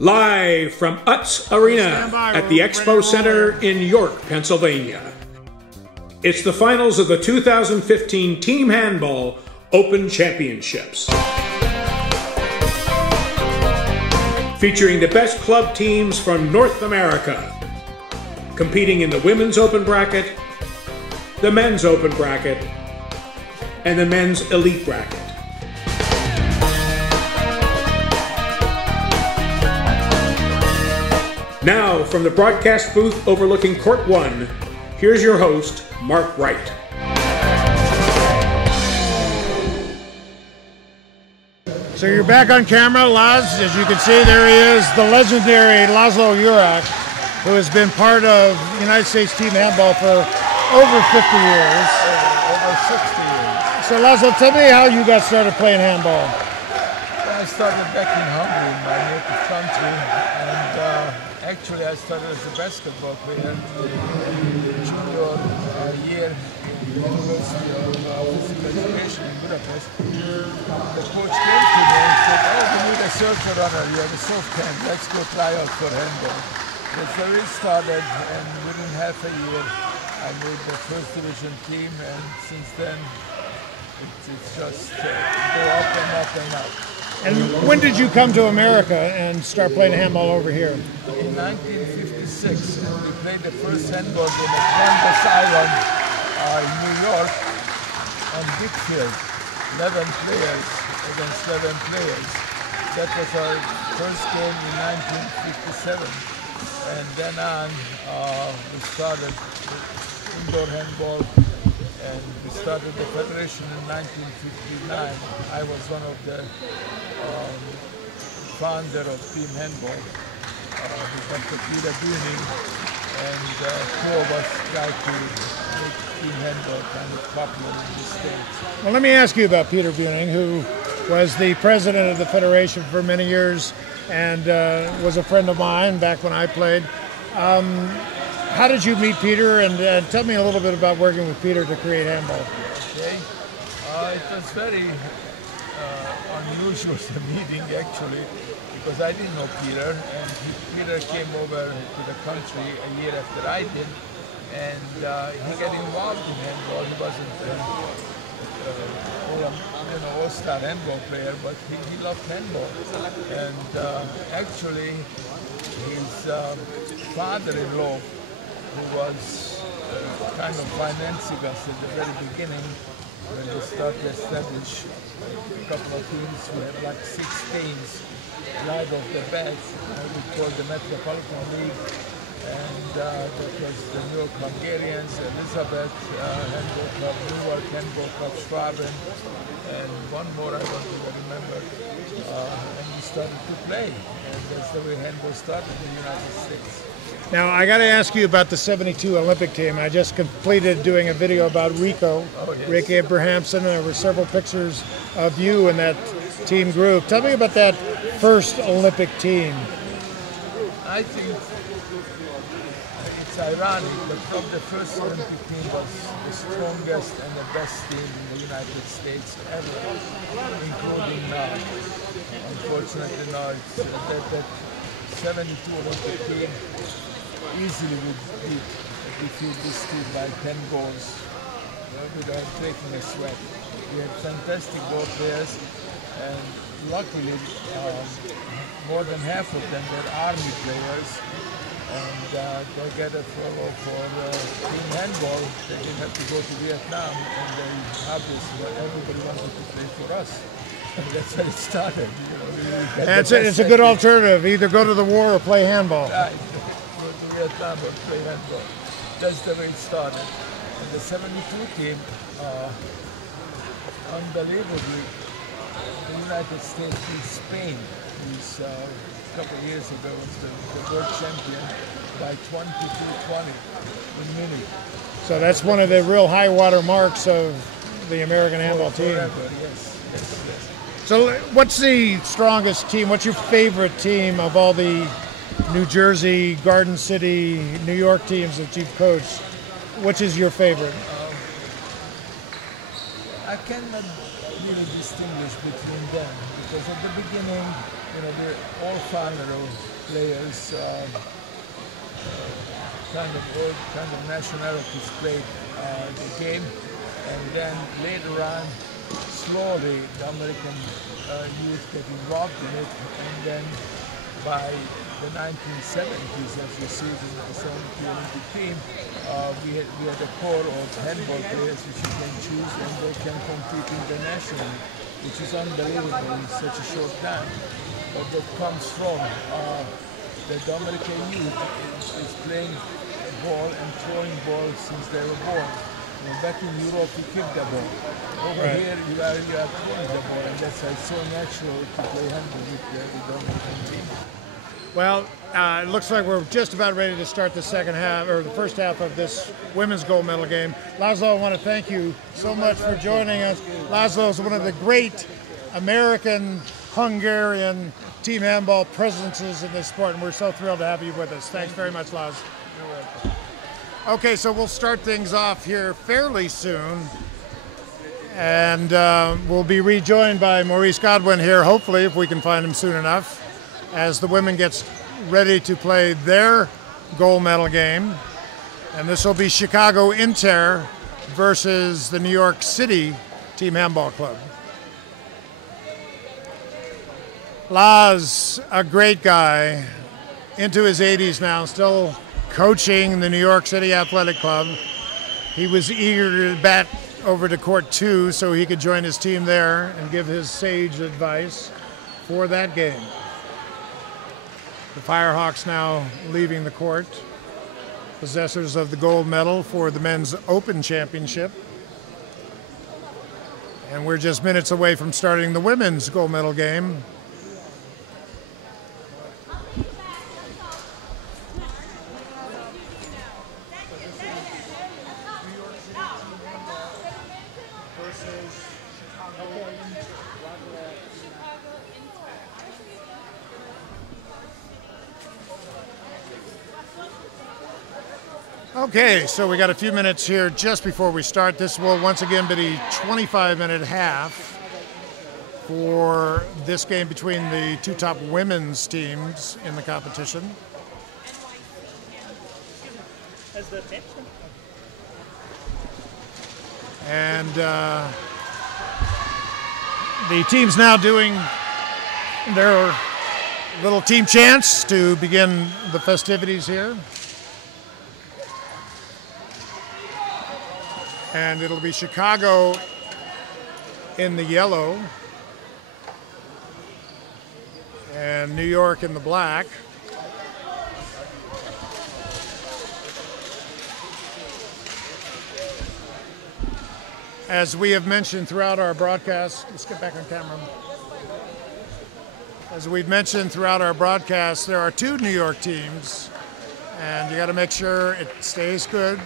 Live from Utz Arena at the Expo Center in York, Pennsylvania. It's the finals of the 2015 Team Handball Open Championships. Featuring the best club teams from North America, competing in the Women's Open Bracket, the Men's Open Bracket, and the Men's Elite Bracket. Now, from the broadcast booth overlooking Court 1, here's your host, Mark Wright. So you're back on camera, Laz. As you can see, there he is, the legendary Laszlo Jurak, who has been part of United States Team Handball for over 50 years. Over 60 years. So Laszlo, tell me how you got started playing handball. I started back in Hungary, my native country, and actually I started as a basketball player in junior year in the University of Physical Education in Budapest. The coach came to me and said, "Oh, we need a surfer runner, you have a surf camp, let's go try out for handball." That's where it started, and within half a year I made the first division team, and since then it's just go up and up and up. And when did you come to America and start playing handball over here? In 1956, we played the first handball game at Columbus Island in New York on big field, 11 players against 11 players. That was our first game in 1957. And then on, we started indoor handball, and we started the federation in 1959. I was one of the founder of Team Handball, with Dr. Peter Buning, and two of us tried to make Team Handball kind of popular in the States. Well, let me ask you about Peter Buning, who was the president of the federation for many years and was a friend of mine back when I played. How did you meet Peter, and tell me a little bit about working with Peter to create handball? Okay, it was very unusual meeting actually, because I didn't know Peter, and Peter came over to the country a year after I did, and he got involved in handball. He wasn't all-star handball player, but he loved handball, and actually his father-in-law, who was kind of financing us at the very beginning when we started to establish a couple of teams. We had like 6 teams right off the bat. We called the Metropolitan League, and that was the New York Hungarians, Elizabeth Handball Club, New York Handball Club, Schwaben, and one more I don't even remember. And we started to play, and that's the way handball started in the United States. Now, I got to ask you about the 72 Olympic team. I just completed doing a video about Rico, Ricky Abrahamson. There were several pictures of you in that team group. Tell me about that first Olympic team. I think it's ironic, but probably the first Olympic team was the strongest and the best team in the United States ever, including now. Unfortunately, now it's that 72 Olympic team easily would defeat this team by 10 goals without breaking a sweat. We had fantastic ball players, and luckily more than half of them were Army players, and they got a follow for Team Handball. They didn't have to go to Vietnam, and they obviously everybody wanted to play for us. And that's how it started. You know, it's a good alternative. Either go to the war or play handball. Right. Go to Vietnam or play handball. That's the way it started. And the 72 team, unbelievably, the United States beat Spain, who's a couple of years ago was the world champion, by 22-20 in Munich. So that's one of the real high water marks of the American handball team. Forever, yes. So what's the strongest team? What's your favorite team of all the New Jersey, Garden City, New York teams that you've coached? Which is your favorite? I cannot really distinguish between them, because at the beginning we're all Farnborough players, all kind of nationalities played the game, and then later on, slowly the American youth get involved in it, and then by the 1970s, as you see in the 70 Olympic team, we had a core of handball players which you can choose, and they can compete internationally, which is unbelievable in such a short time. But that comes from the American youth is playing ball and throwing ball since they were born. Back in Europe, you kick the ball. Over here, you are throwing the ball, and that's why it's so natural to play handball with the American team. Well, it looks like we're just about ready to start the second half, or the first half of this women's gold medal game. Laszlo, I want to thank you so much for joining us. Laszlo is one of the great American-Hungarian team handball presences in this sport, and we're so thrilled to have you with us. Thanks very much, Laz. Okay, so we'll start things off here fairly soon, and we'll be rejoined by Maurice Godwin here, hopefully, if we can find him soon enough, as the women get ready to play their gold medal game. And this will be Chicago Inter versus the New York City Team Handball Club. Laz, a great guy, into his 80s now, still coaching the New York City Athletic Club. He was eager to bat over to Court 2 so he could join his team there and give his sage advice for that game. The Firehawks now leaving the court, possessors of the gold medal for the men's Open Championship. And we're just minutes away from starting the women's gold medal game. Okay, so we got a few minutes here just before we start. This will once again be the 25-minute half for this game between the two top women's teams in the competition. And the team's now doing their little team chants to begin the festivities here. And it'll be Chicago in the yellow and New York in the black. As we have mentioned throughout our broadcast, let's get back on camera. As we've mentioned throughout our broadcast, there are two New York teams, and you got to make sure it stays good.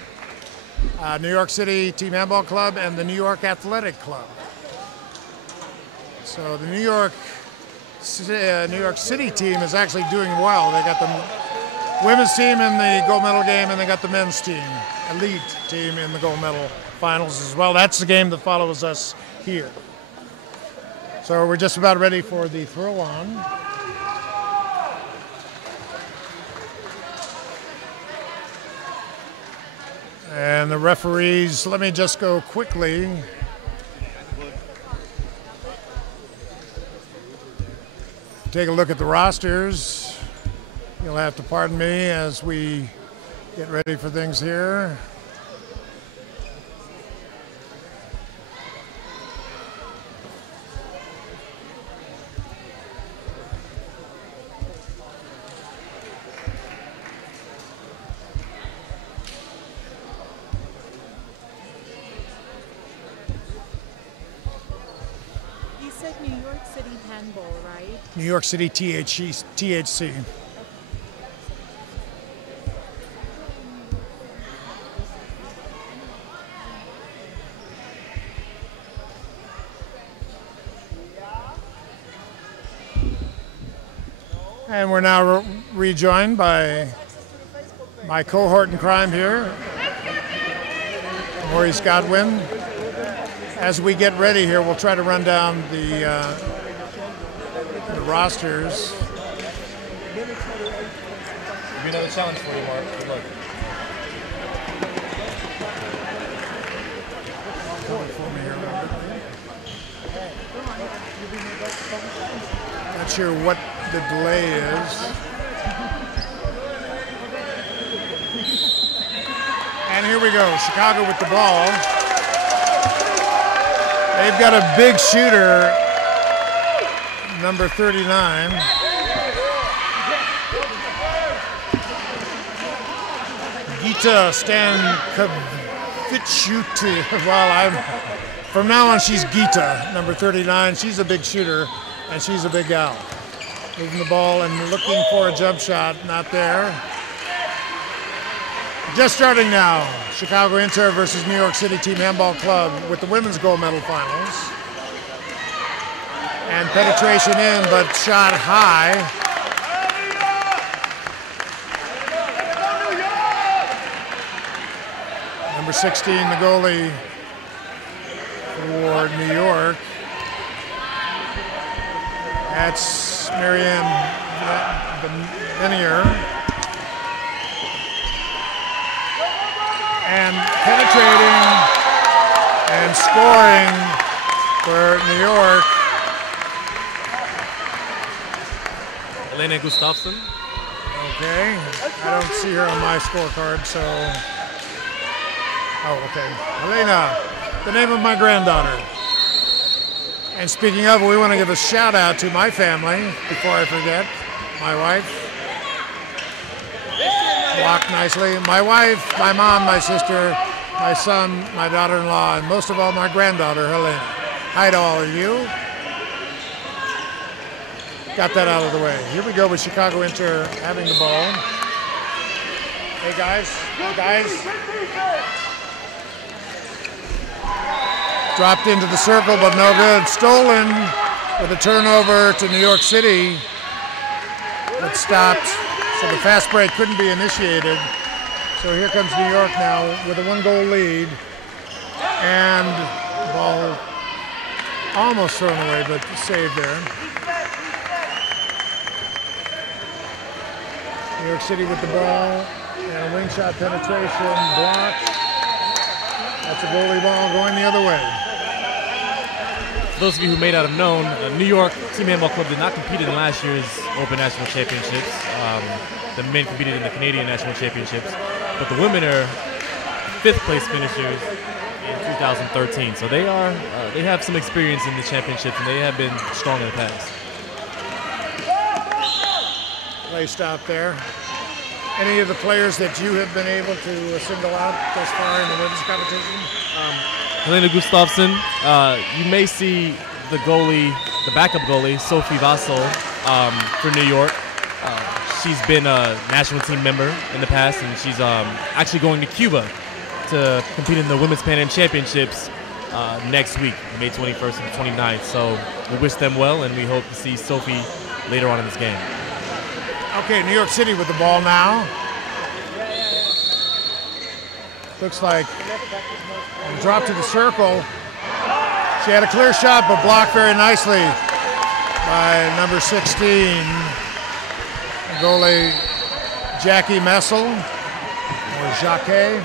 New York City Team Handball Club and the New York Athletic Club. So the New York City team is actually doing well. They got the women's team in the gold medal game, and they got the men's team, elite team, in the gold medal finals as well. That's the game that follows us here. So we're just about ready for the throw on. And the referees, let me just go quickly. Take a look at the rosters. You'll have to pardon me as we get ready for things here. New York City THC. And we're now rejoined by my cohort in crime here, Maurice Godwin. As we get ready here, we'll try to run down the rosters. Be another challenge for you, Mark. Good luck. Not sure what the delay is. And here we go, Chicago with the ball. They've got a big shooter, number 39. Gita Stankovichuti. Well, from now on she's Gita, number 39. She's a big shooter, and she's a big gal. Moving the ball and looking for a jump shot, not there. Just starting now, Chicago Inter versus New York City Team Handball Club with the women's gold medal finals. And penetration in, but shot high. Number 16, the goalie for New York. That's Marianne Venier. And penetrating and scoring for New York. Elena Gustafsson. Okay, I don't see her on my scorecard, so. Oh, okay. Elena, the name of my granddaughter. And speaking of, we want to give a shout out to my family before I forget. My wife. Walk nicely. My wife, my mom, my sister, my son, my daughter-in-law, and most of all, my granddaughter, Helena. Hi to all of you. Got that out of the way. Here we go with Chicago Inter having the ball. Hey, guys. Hey, guys. Dropped into the circle, but no good. Stolen with a turnover to New York City. But stopped. So the fast break couldn't be initiated. So here comes New York now with a 1-goal lead. And the ball almost thrown away, but saved there. New York City with the ball. And a wing shot penetration blocked. That's a goalie ball going the other way. For those of you who may not have known, New York Team Handball Club did not compete in last year's Open National Championships. The men competed in the Canadian National Championships, but the women are 5th place finishers in 2013. So they have some experience in the championships, and they have been strong in the past. Play stop there. Any of the players that you have been able to single out thus far in the women's competition? Helena Gustafsson, you may see the backup goalie, Sophie Vassal, for New York. She's been a national team member in the past, and she's actually going to Cuba to compete in the Women's Pan Am Championships next week, May 21st and 29th. So we wish them well, and we hope to see Sophie later on in this game. Okay, New York City with the ball now. Looks like a drop to the circle. She had a clear shot, but blocked very nicely by number 16, goalie Jackie Messel, or Jacquet.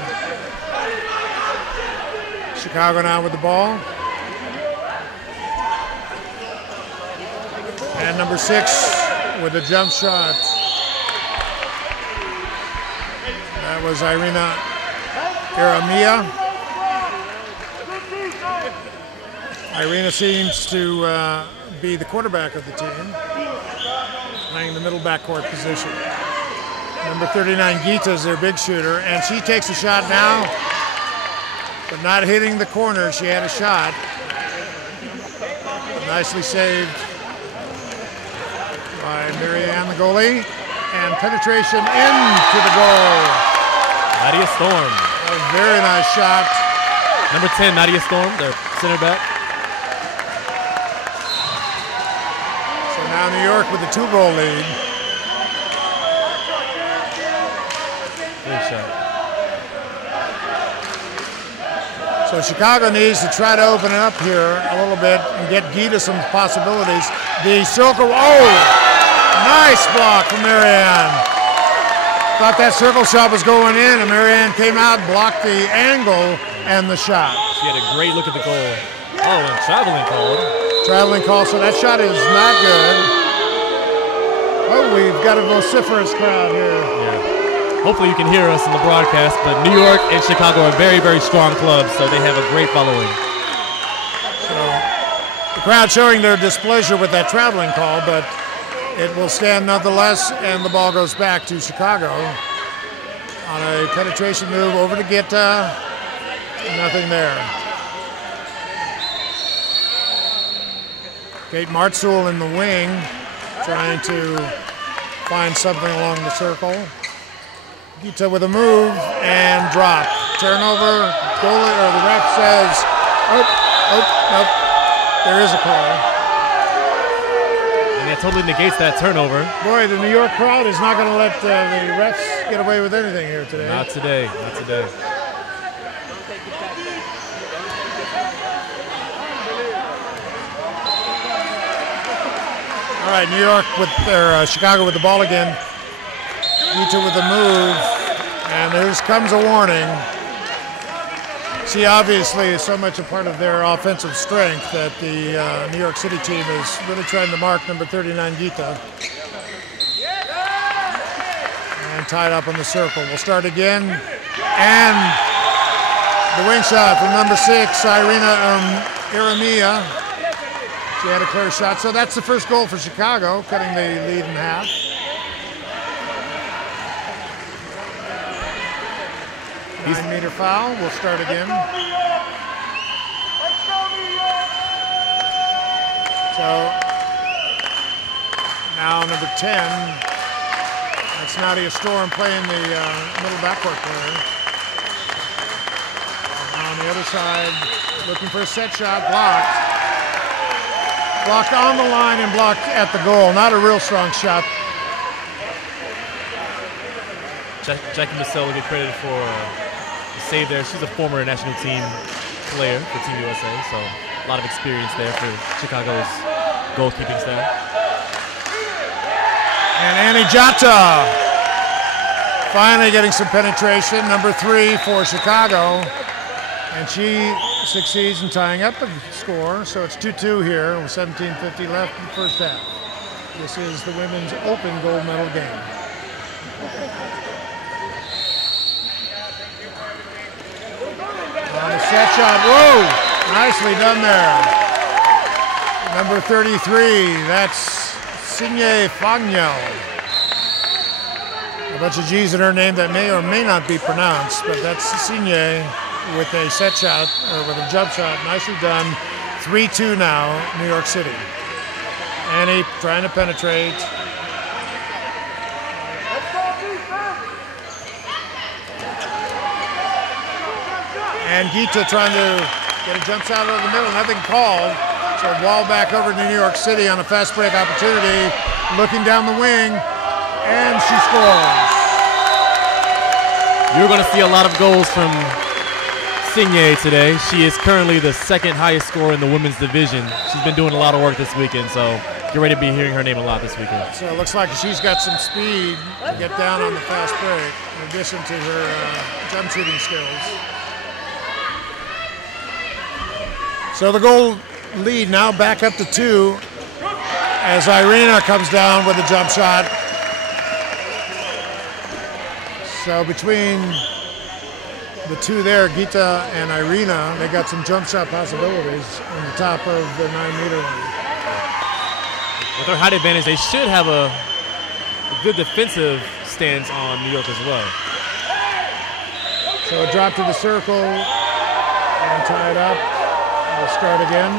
Chicago now with the ball. And number 6 with a jump shot. That was Irina Aramia. Irina seems to be the quarterback of the team, playing the middle backcourt position. Number 39, Gita, is their big shooter, and she takes a shot now, but not hitting the corner. She had a shot. Nicely saved by Marianne, the goalie, and penetration into the goal. Nadia Storm. A very nice shot. Number 10, Nadia Storm, their center back. So now New York with a 2-goal lead. Good shot. So Chicago needs to try to open it up here a little bit and get Gita some possibilities. The circle, nice block from Marianne. Thought that circle shot was going in, and Marianne came out, blocked the angle and the shot. She had a great look at the goal. Oh, and traveling call. Traveling call, so that shot is not good. Oh, we've got a vociferous crowd here. Yeah. Hopefully you can hear us in the broadcast, but New York and Chicago are very, very strong clubs, so they have a great following. So the crowd showing their displeasure with that traveling call, but it will stand nonetheless, and the ball goes back to Chicago on a penetration move over to Gita. Nothing there. Kate Martzul in the wing, trying to find something along the circle. Gita with a move and drop. Turnover. Goalie, or the ref says, nope. There is a call. And that totally negates that turnover. Boy, the New York crowd is not going to let the refs get away with anything here today. Not today. Not today. All right, New York with their Chicago with the ball again. Gita with the move, and there comes a warning. She obviously is so much a part of their offensive strength that the New York City team is really trying to mark number 39 Gita. And tied up on the circle. We'll start again, and the wing shot from number 6, Irina Iramia. She had a clear shot, so that's the first goal for Chicago, cutting the lead in half. Nine-meter foul. We'll start again. So now number 10. That's Nadia Storm playing the middle backcourt player. On the other side, looking for a set shot, blocked. Blocked on the line and blocked at the goal. Not a real strong shot. Jackie Massell will get credit for the save there. She's a former national team player for Team USA, so a lot of experience there for Chicago's goalkeeping staff. And Annie Jata finally getting some penetration. Number 3 for Chicago. And she succeeds in tying up the score, so it's 2-2 here with 17:50 left in the first half. This is the women's open gold medal game. On the set shot, whoa! Nicely done there. Number 33, that's Signe Fagnell. A bunch of G's in her name that may or may not be pronounced, but that's Signe with a set shot, or with a jump shot. Nicely done. 3-2 now, New York City. Annie trying to penetrate. And Gita trying to get a jump shot over the middle. Nothing called. So ball back over to New York City on a fast break opportunity. Looking down the wing, and she scores. You're going to see a lot of goals from Signe today. She is currently the second highest scorer in the women's division. She's been doing a lot of work this weekend, so get ready to be hearing her name a lot this weekend. So it looks like she's got some speed to get down on the fast break, in addition to her jump shooting skills. So the goal lead now back up to 2 as Irina comes down with a jump shot. So between the two there, Gita and Irina, they got some jump shot possibilities on the top of the 9-meter line. With their height advantage, they should have a good defensive stance on New York as well. So a drop to the circle and tie it up. We'll start again.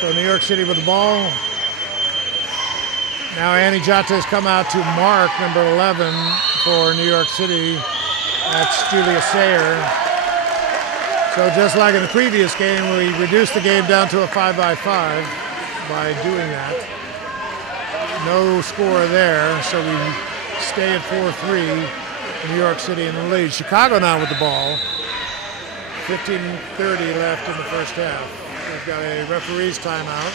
So New York City with the ball. Now Annie Jata has come out to mark number 11 for New York City. That's Julia Sayer. So just like in the previous game, we reduced the game down to a 5-by-5 by doing that. No score there, so we stay at 4-3. New York City in the lead. Chicago now with the ball. 15:30 left in the first half. We've got a referee's timeout.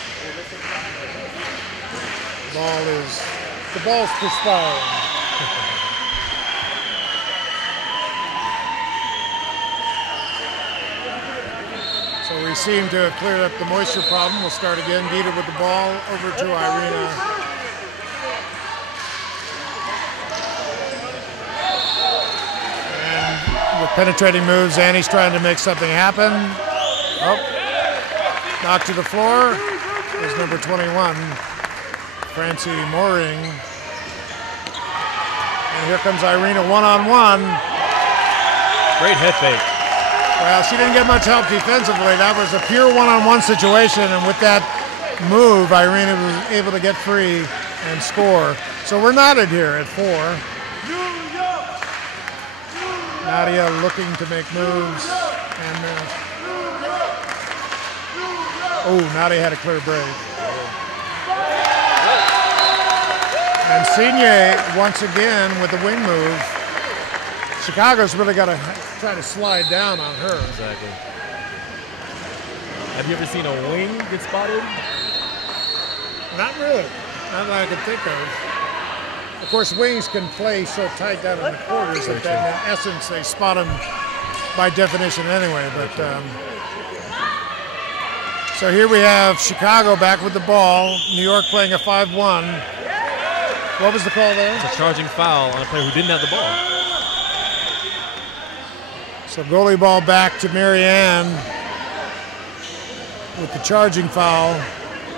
The ball's perspiring. So we seem to have cleared up the moisture problem. We'll start again. Dita with the ball over to Irina. And with penetrating moves, Annie's trying to make something happen. Oh, knocked to the floor is number 21, Francie Mooring. And here comes Irina one-on-one. Great head fake. Well, she didn't get much help defensively. That was a pure one-on-one situation, and with that move, Irina was able to get free and score. So we're knotted here at 4. Nadia looking to make moves, and Nadia had a clear break. And Signe once again with the wing move. Chicago's really got to try to slide down on her. Exactly. Have you ever seen a wing get spotted? Not really. Not that I can think of. Of course, wings can play so tight down in the quarters that in essence they spot them by definition anyway. But so here we have Chicago back with the ball. New York playing a 5-1. What was the call there? It's a charging foul on a player who didn't have the ball. So goalie ball back to Marianne with the charging foul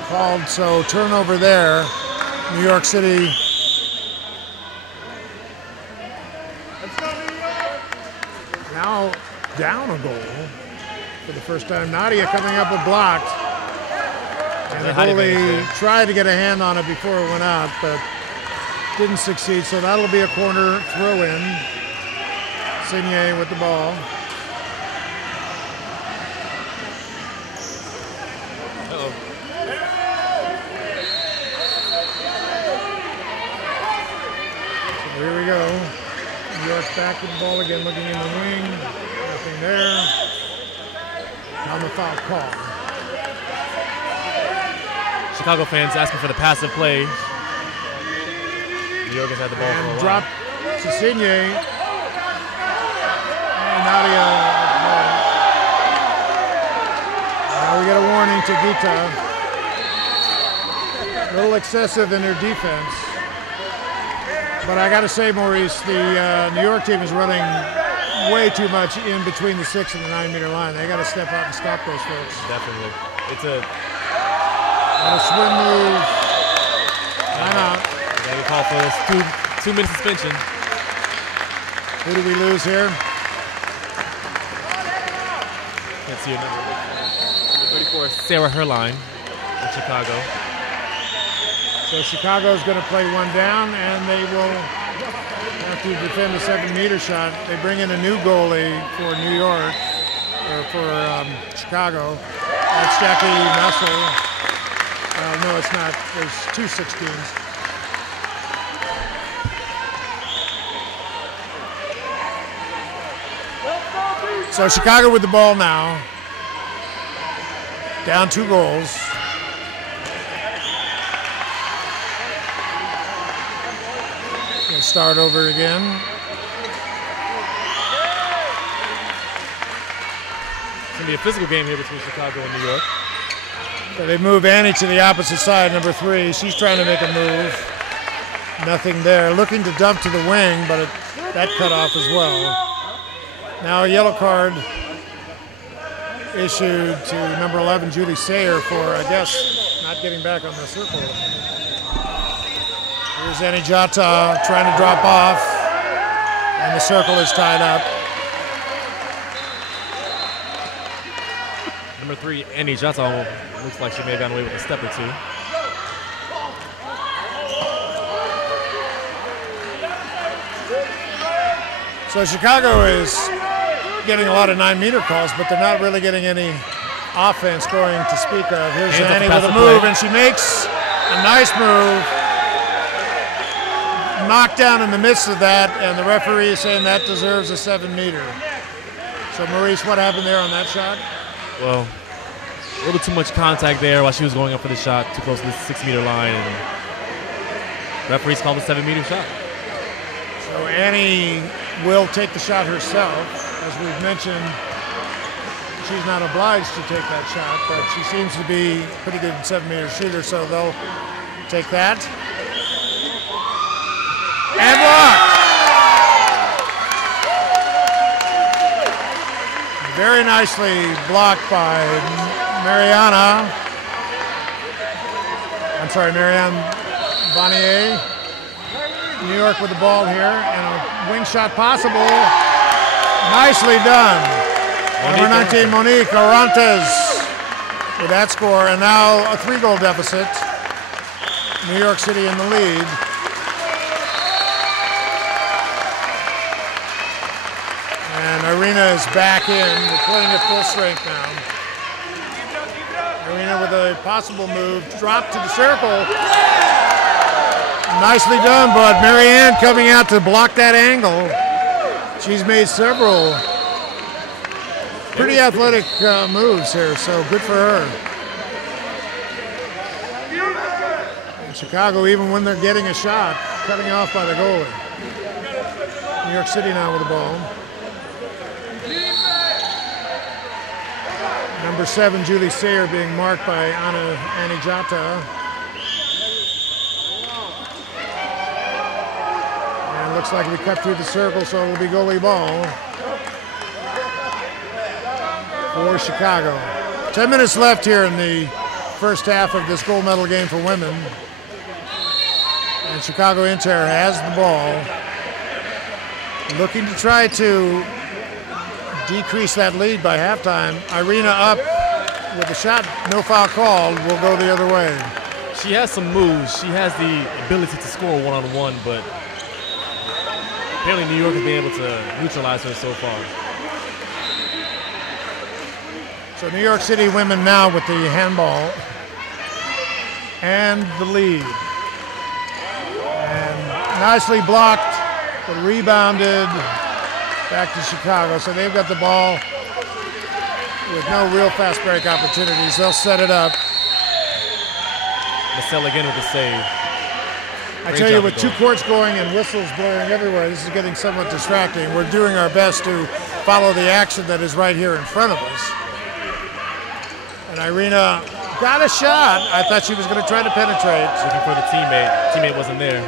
called. So turnover there. New York City. Now down a goal for the first time. Nadia coming up with blocked. And the goalie tried to get a hand on it before it went out, but didn't succeed. So that'll be a corner throw in. Signe with the ball. Uh-oh. So here we go. New York's back with the ball again, looking in the wing. Nothing there. On the foul call. Chicago fans asking for the passive play. New York has had the ball for a while. Drop to Signe. Nadia. Now we get a warning to Gita. A little excessive in their defense. But I got to say, Maurice, the New York team is running way too much in between the 6 and the 9 meter line. They got to step up and stop those folks. Definitely. It's a swim move. Timeout. Got to call for this 2-minute suspension. Who do we lose here? Let's see your number. 34, Sarah Herline in Chicago. So Chicago's going to play one down, and they will have to defend the 7-meter shot. They bring in a new goalie for New York, or for Chicago. That's Jackie Nussel. No, it's not. There's 2 16s. So Chicago with the ball now. Down 2 goals. Gonna start over again. It's going to be a physical game here between Chicago and New York. So they move Annie to the opposite side, number 3. She's trying to make a move. Nothing there. Looking to dump to the wing, but that cut off as well. Now a yellow card issued to number 11, Julie Sayer, for, I guess, not getting back on the circle. Here's Annie Jata trying to drop off, and the circle is tied up. Number 3, Annie Jata, looks like she may have gotten away with a step or 2. So Chicago is getting a lot of 9-meter calls, but they're not really getting any offense going to speak of. Here's Annie with a move, and she makes a nice move knockdown in the midst of that, and the referee is saying that deserves a 7-meter. So, Maurice, what happened there on that shot? Well, a little too much contact there while she was going up for the shot, too close to the 6-meter line, and referees called a 7-meter shot. So Annie will take the shot herself. As we've mentioned, she's not obliged to take that shot, but she seems to be a pretty good 7-meter shooter, so they'll take that. And blocked! Very nicely blocked by Marianne Bonnier. New York with the ball here, and a wing shot possible. Nicely done. Number 19, Monique Orantes with that score, and now a 3-goal deficit. New York City in the lead. And Irina is back in. We're playing at full strength now. Irina with a possible move, drop to the circle. Nicely done, but Marianne coming out to block that angle. She's made several pretty athletic moves here, so good for her. And Chicago, even when they're getting a shot, cutting off by the goalie. New York City now with the ball. Number 7, Julie Sayer, being marked by Annie Jata. And it looks like we cut through the circle, so it'll be goalie ball for Chicago. 10 minutes left here in the first half of this gold medal game for women. And Chicago Inter has the ball, looking to try to decrease that lead by halftime. Irina up with a shot, no foul called, will go the other way. She has some moves. She has the ability to score one-on-one, but apparently New York has been able to neutralize her so far. So New York City women now with the handball and the lead. And nicely blocked, but rebounded back to Chicago. So they've got the ball with no real fast break opportunities. They'll set it up. Marcel again with the save. I tell you, with 2 courts going and whistles blaring everywhere, this is getting somewhat distracting. We're doing our best to follow the action that is right here in front of us. And Irina got a shot. I thought she was going to try to penetrate. Looking for the teammate. Teammate wasn't there.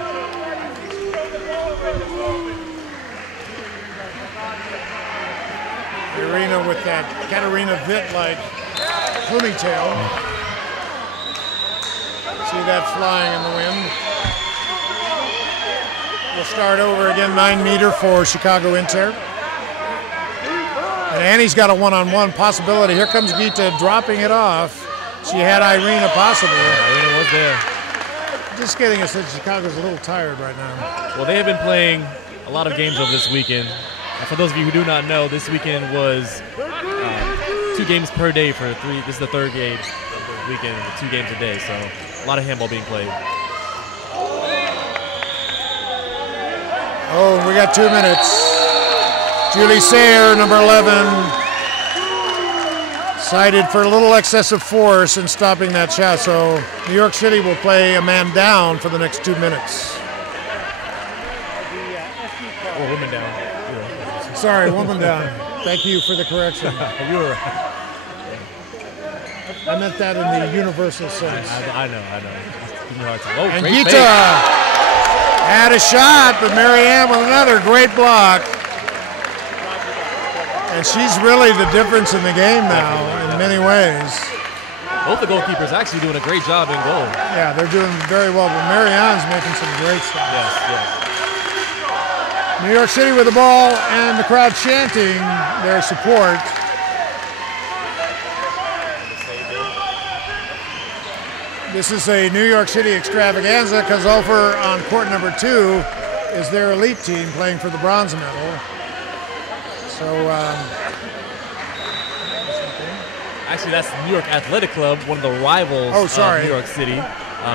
Irina with that Katarina Witt-like ponytail. See that flying in the wind. We'll start over again, 9-meter for Chicago Inter. And Annie's got a one-on-one possibility. Here comes Gita dropping it off. She had Irina possible. Irina was there. Just getting us that Chicago's a little tired right now. Well, they have been playing a lot of games over this weekend. And for those of you who do not know, this weekend was 2 games per day for 3. This is the 3rd game of the weekend, 2 games a day. So a lot of handball being played. Oh, we got 2 minutes. Julie Sayer, number 11, cited for a little excessive force in stopping that shot. So New York City will play a man down for the next 2 minutes. Or women down. Sorry, woman down. Thank you for the correction. You were right. I meant that in the universal sense. I know. Give me a hard time. Oh, and great Gita fake. had a shot, but Marianne with another great block. And she's really the difference in the game now in many ways. Both the goalkeepers actually doing a great job in goal. Yeah, they're doing very well, but Marianne's making some great stuff. Yes. New York City with the ball and the crowd chanting their support. This is a New York City extravaganza because over on court number 2 is their elite team playing for the bronze medal. So, actually, that's New York Athletic Club, one of the rivals of New York City.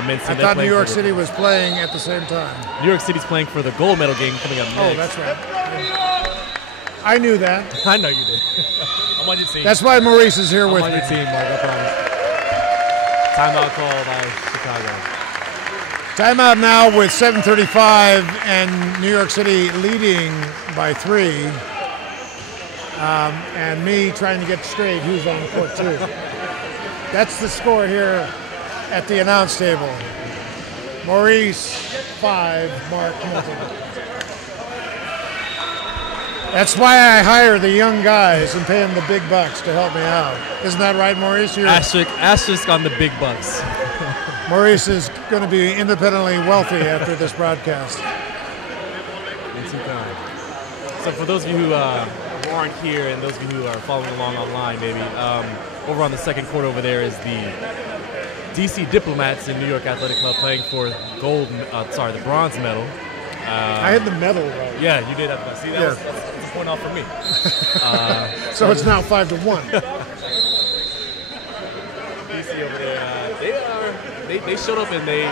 men's team. I thought New York City was playing at the same time. New York City's playing for the gold medal game coming up next. Oh, that's right. I knew that. I know you did. I'm on your team. That's why Maurice is here with me. I'm on your team, Mark, I promise. Timeout call by Chicago. Timeout now with 7:35 and New York City leading by 3. And me trying to get straight who's on the court too. That's the score here at the announce table. Maurice 5, Mark Milton. That's why I hire the young guys and pay them the big bucks to help me out. Isn't that right, Maurice? Asterisk on the big bucks. Maurice is going to be independently wealthy after this broadcast. So for those of you who aren't here and those of you who are following along online, maybe, over on the second court over there is the DC Diplomats in New York Athletic Club playing for the bronze medal. I had the medal right. Yeah, you did have that. See, that's a point off for me. So it's now 5-1. DC over there, they showed up and they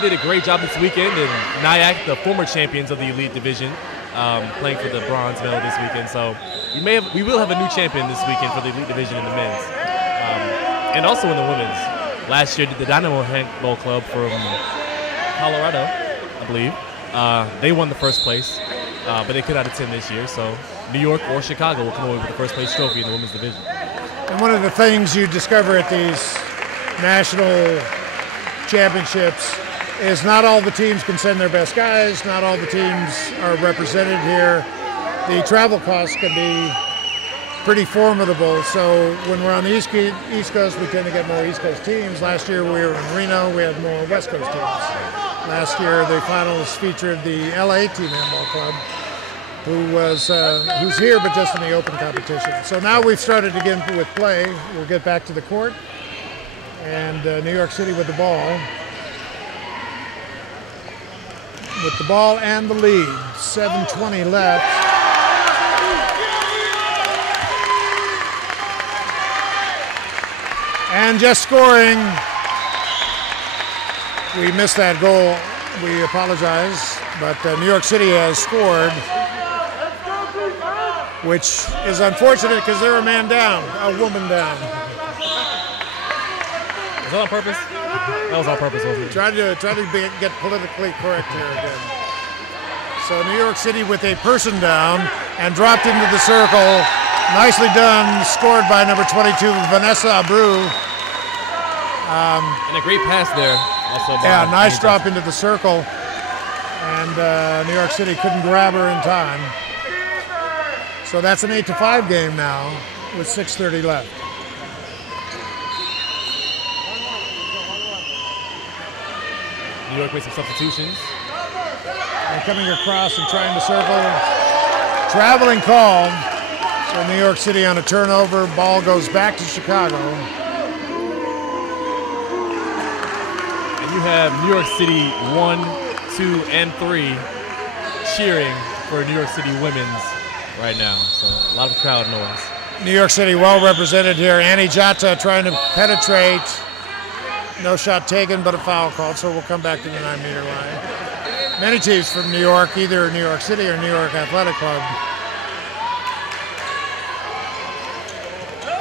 did a great job this weekend. And Nyack, the former champions of the elite division, playing for the bronze medal this weekend. So we will have a new champion this weekend for the elite division in the men's, and also in the women's. Last year, the Dynamo Handball Club from Colorado, I believe, they won the first place, but they could not attend this year. So New York or Chicago will come away with the first place trophy in the women's division. And one of the things you discover at these national championships is not all the teams can send their best guys, not all the teams are represented here. The travel costs can be pretty formidable, so when we're on the East Coast, we tend to get more East Coast teams. Last year we were in Reno, we had more West Coast teams. Last year the finals featured the LA Team Handball Club, who's here but just in the open competition. So now we've started again with play. We'll get back to the court, and New York City with the ball. With the ball and the lead, 7:20 left. And just scoring. We missed that goal. We apologize, but New York City has scored, which is unfortunate because they're a man down, a woman down. Was that on purpose? That was on purpose, wasn't it? Try to get politically correct here again. So New York City with a person down and dropped into the circle. Nicely done, scored by number 22, Vanessa Abreu. And a great pass there. Also yeah, nice drop into the circle. And New York City couldn't grab her in time. So that's an 8-5 game now with 6:30 left. New York made some substitutions. And coming across and trying to circle. Traveling call. So New York City on a turnover. Ball goes back to Chicago. And you have New York City 1, 2, and 3 cheering for New York City women's right now. So a lot of crowd noise. New York City well represented here. Annie Jatta trying to penetrate. No shot taken, but a foul called, so we'll come back to the 9-meter line. Many teams from New York, either New York City or New York Athletic Club.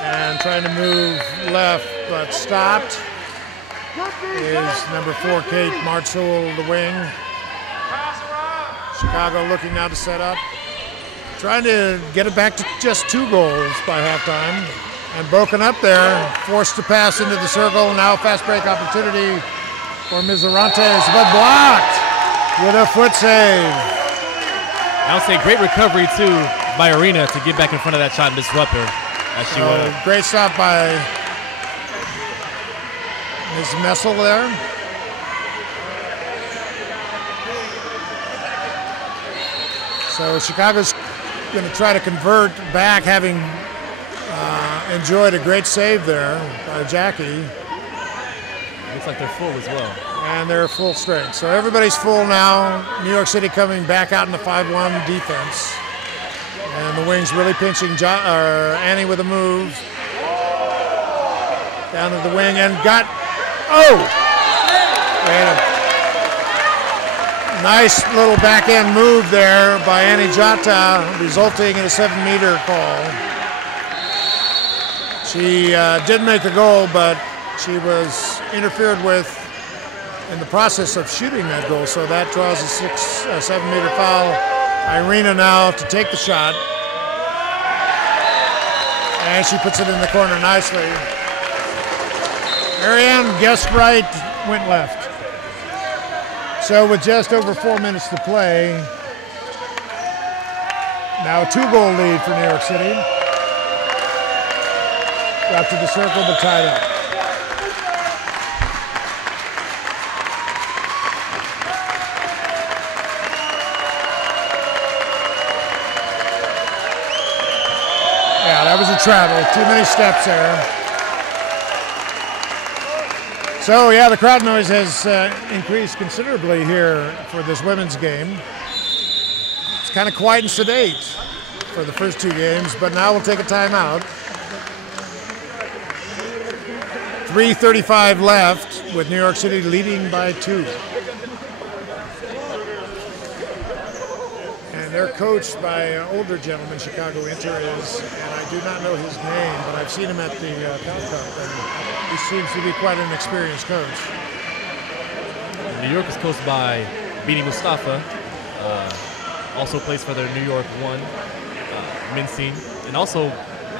And trying to move left, but stopped, is number 4, Kate Martzul, the wing. Chicago looking now to set up. Trying to get it back to just 2 goals by halftime. And broken up there, forced to pass into the circle. Now fast break opportunity for Mizarantes, but blocked with a foot save. I would say great recovery too by Arena to get back in front of that shot and disrupt her as she went. Great stop by Ms. Messel there. So Chicago's going to try to convert back, having enjoyed a great save there by Jackie. Looks like they're full as well. And they're full strength. So everybody's full now. New York City coming back out in the 5-1 defense. And the wings really pinching Annie with a move. Down to the wing and got, Nice little backhand move there by Annie Jata, resulting in a 7-meter call. She did make the goal, but she was interfered with in the process of shooting that goal, so that draws a 7-meter foul. Irina now to take the shot. And she puts it in the corner nicely. Marianne guessed right, went left. So with just over 4 minutes to play, now a 2-goal lead for New York City. Got to the circle, but tied up. Yeah, that was a travel. Too many steps there. So, yeah, the crowd noise has increased considerably here for this women's game. It's kind of quiet and sedate for the first 2 games, but now we'll take a timeout. 3:35 left with New York City leading by 2. And they're coached by an older gentleman, Chicago Inter is, and I do not know his name, but I've seen him at the Pound Cup, and he seems to be quite an experienced coach. New York is coached by Bini Mustafa, also plays for their New York 1 men's team, and also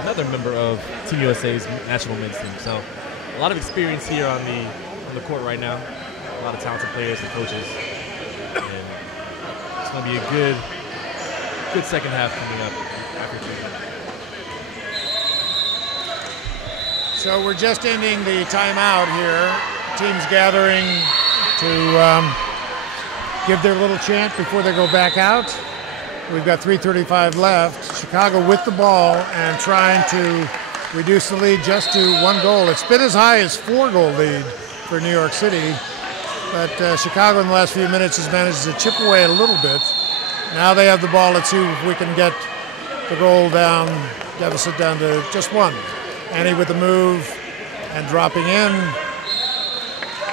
another member of Team USA's national men's team. So a lot of experience here on the court right now. A lot of talented players and coaches. And it's going to be a good second half coming up after 2. So we're just ending the timeout here. Teams gathering to give their little chant before they go back out. We've got 3:35 left. Chicago with the ball and trying to reduce the lead just to 1 goal. It's been as high as 4-goal lead for New York City, but Chicago in the last few minutes has managed to chip away a little bit. Now they have the ball. Let's see if we can get the goal down, deficit down to just 1. Annie with the move and dropping in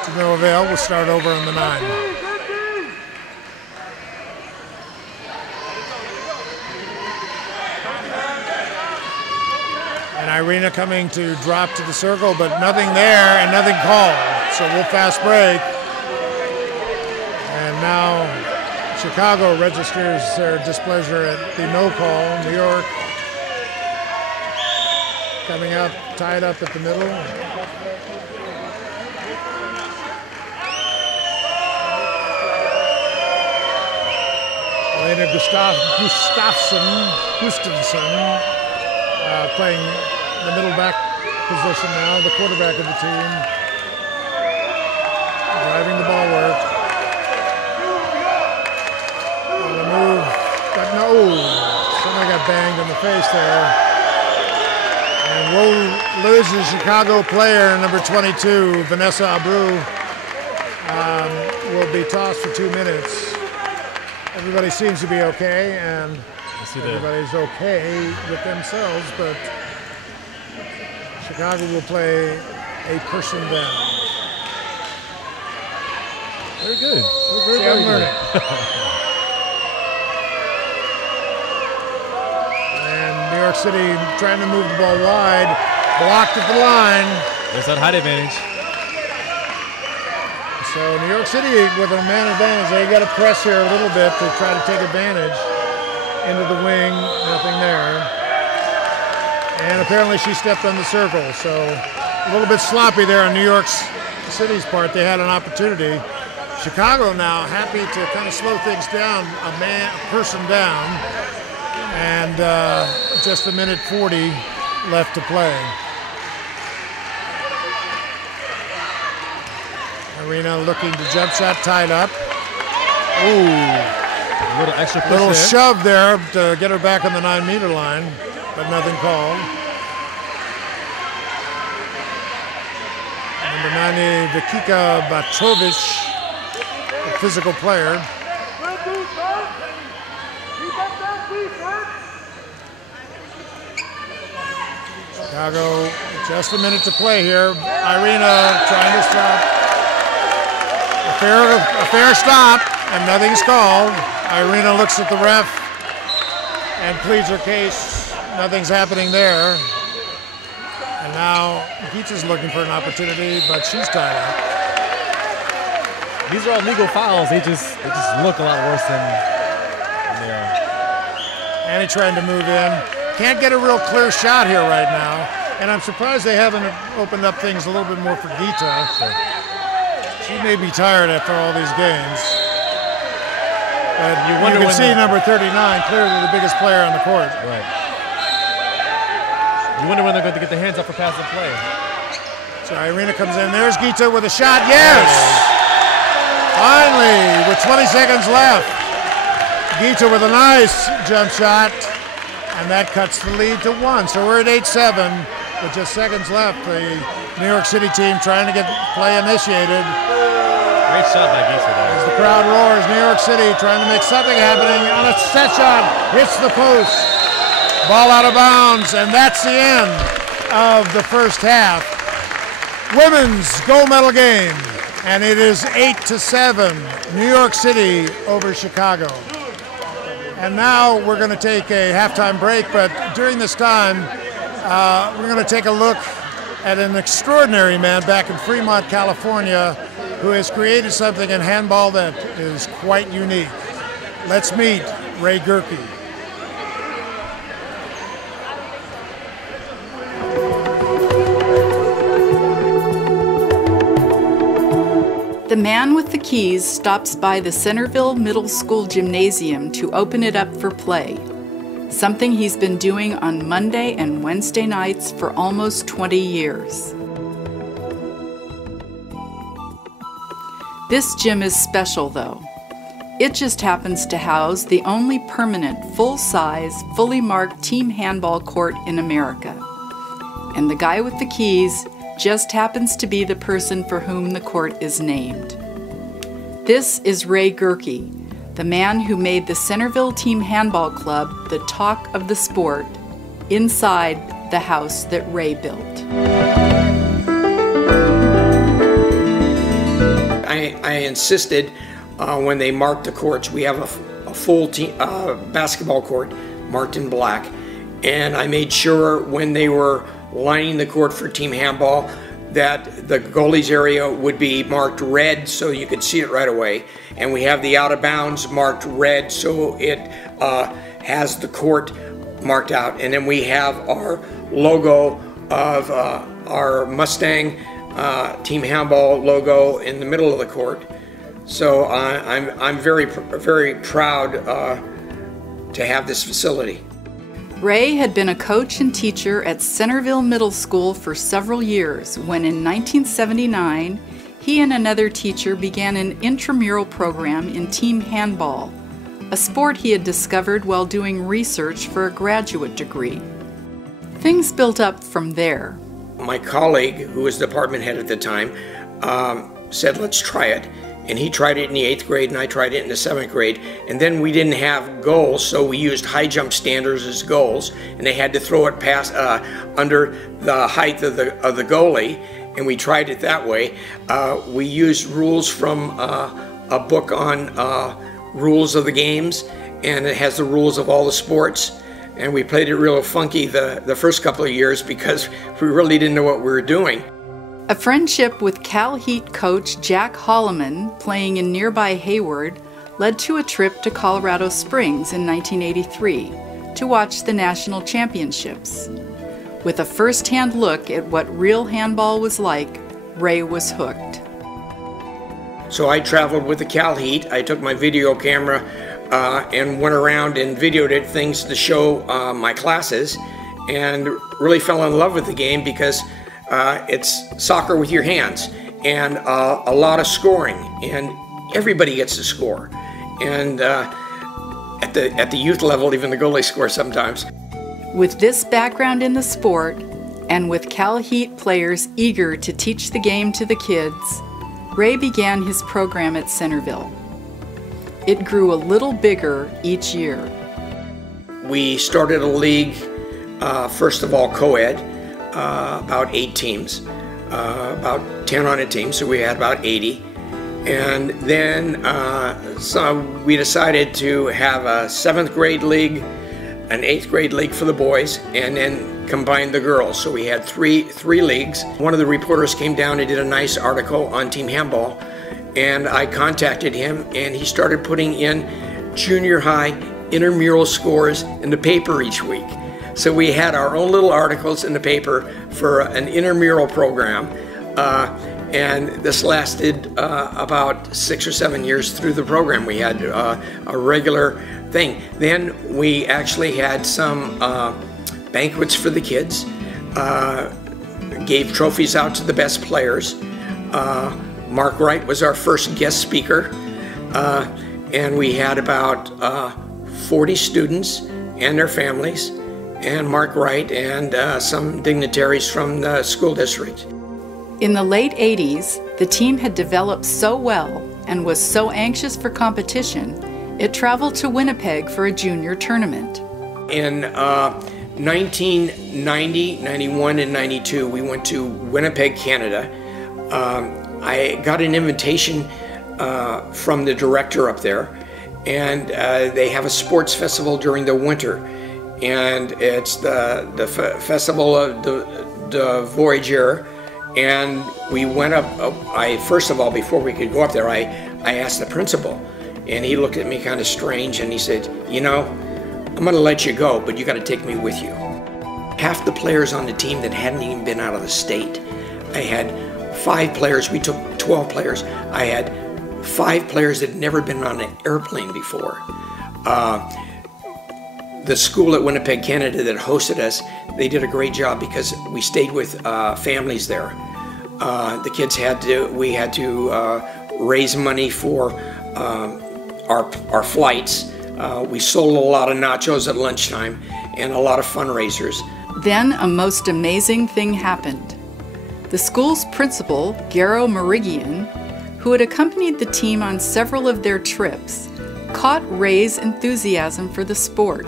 to no avail. We'll start over on the 9. And Irina coming to drop to the circle, but nothing there and nothing called. So we'll fast break. And now Chicago registers their displeasure at the no call. New York coming up, tied up at the middle. Elena Gustafsson playing the middle back position now, the quarterback of the team. Driving the ball work. On the move, but no, somebody got banged in the face there. And we'll lose the Chicago player, number 22, Vanessa Abreu, will be tossed for 2 minutes. Everybody seems to be okay, and everybody's okay with themselves, but Chicago will play a person down. Very good. See, I'm learning. And New York City trying to move the ball wide, blocked at the line. There's that height advantage. So New York City with a man advantage, they got to press here a little bit to try to take advantage. Into the wing, nothing there. And apparently she stepped on the circle, so a little bit sloppy there on New York City's part. They had an opportunity. Chicago now happy to kind of slow things down, a person down, and just 1:40 left to play. Irina looking to jump shot, tied up. Ooh. A little extra push little there. shove there to get her back on the 9-meter line, but nothing called. Number 90, Vikika Batrovic, a physical player. Chicago, just a minute to play here. Irina trying to stop. The A fair stop, and nothing's called. Irina looks at the ref and pleads her case. Nothing's happening there. And now Gita's looking for an opportunity, but she's tied up. These are all legal fouls. They just look a lot worse than they are. Annie trying to move in. Can't get a real clear shot here right now. And I'm surprised they haven't opened up things a little bit more for Gita. So she may be tired after all these games. But you can see number 39, clearly the biggest player on the court. Right. You wonder when they're going to get their hands up for passive play. So Irina comes in. There's Gita with a shot. Yes! Finally, with 20 seconds left. Gita with a nice jump shot. And that cuts the lead to 1. So we're at 8-7 with just seconds left. The New York City team trying to get play initiated. Great shot by Gita there. As the crowd roars, New York City trying to make something happening on a set shot. Hits the post. Ball out of bounds, and that's the end of the first half. Women's gold medal game, and it is 8-7, New York City over Chicago. And now we're going to take a halftime break, but during this time, we're going to take a look at an extraordinary man back in Fremont, California, who has created something in handball that is quite unique. Let's meet Ray Gerke. The man with the keys stops by the Centerville Middle School Gymnasium to open it up for play, something he's been doing on Monday and Wednesday nights for almost 20 years. This gym is special though. It just happens to house the only permanent, full-size, fully marked team handball court in America. And the guy with the keys just happens to be the person for whom the court is named. This is Ray Gerke, the man who made the Centerville Team Handball Club the talk of the sport inside the house that Ray built. I insisted when they marked the courts, we have a full team, basketball court marked in black, and I made sure when they were lining the court for team handball that the goalies area would be marked red so you could see it right away, and we have the out of bounds marked red so it has the court marked out, and then we have our logo of our Mustang team handball logo in the middle of the court. So I'm very proud to have this facility. Ray had been a coach and teacher at Centerville Middle School for several years when in 1979 he and another teacher began an intramural program in team handball, a sport he had discovered while doing research for a graduate degree. Things built up from there. My colleague, who was department head at the time, said, let's try it. And he tried it in the 8th grade, and I tried it in the 7th grade. And then we didn't have goals, so we used high jump standards as goals, and they had to throw it past under the height of the goalie, and we tried it that way. We used rules from a book on rules of the games, and it has the rules of all the sports. And we played it real funky the first couple of years because we really didn't know what we were doing. A friendship with Cal Heat coach Jack Holloman, playing in nearby Hayward, led to a trip to Colorado Springs in 1983 to watch the national championships. With a first-hand look at what real handball was like, Ray was hooked. So I traveled with the Cal Heat. I took my video camera and went around and videoed things to show my classes, and really fell in love with the game because it's soccer with your hands, and a lot of scoring, and everybody gets to score. And at the youth level, even the goalies score sometimes. With this background in the sport, and with Cal Heat players eager to teach the game to the kids, Ray began his program at Centerville. It grew a little bigger each year. We started a league, first of all co-ed, about 8 teams, about 10 on a team, so we had about 80. And then so we decided to have a 7th grade league, an 8th grade league for the boys, and then combine the girls. So we had three leagues. One of the reporters came down and did a nice article on team handball, and I contacted him, and he started putting in junior high intramural scores in the paper each week. So we had our own little articles in the paper for an intramural program, and this lasted about 6 or 7 years through the program. We had a regular thing. Then we actually had some banquets for the kids, gave trophies out to the best players. Mark Wright was our first guest speaker, and we had about 40 students and their families, and Mark Wright and some dignitaries from the school district. In the late 80s, the team had developed so well and was so anxious for competition, it traveled to Winnipeg for a junior tournament. In 1990, 91, and 92, we went to Winnipeg, Canada. I got an invitation from the director up there, and they have a sports festival during the winter, and it's the festival of the Voyageur. And we went up. First of all, before we could go up there, I asked the principal, and he looked at me kind of strange, and he said, "You know, I'm going to let you go, but you got to take me with you." Half the players on the team that hadn't even been out of the state. I had 5 players. We took 12 players. I had 5 players that had never been on an airplane before. The school at Winnipeg, Canada that hosted us, they did a great job because we stayed with families there. The kids we had to raise money for our flights. We sold a lot of nachos at lunchtime and a lot of fundraisers. Then a most amazing thing happened. The school's principal, Garo Marigian, who had accompanied the team on several of their trips, caught Ray's enthusiasm for the sport.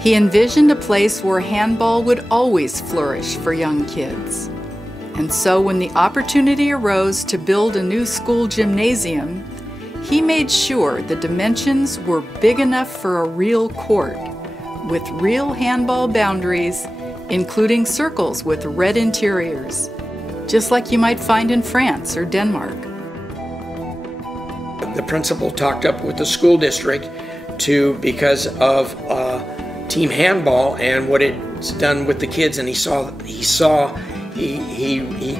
He envisioned a place where handball would always flourish for young kids. And so when the opportunity arose to build a new school gymnasium, he made sure the dimensions were big enough for a real court, with real handball boundaries, including circles with red interiors, just like you might find in France or Denmark. The principal talked up with the school district because of team handball and what it's done with the kids, and he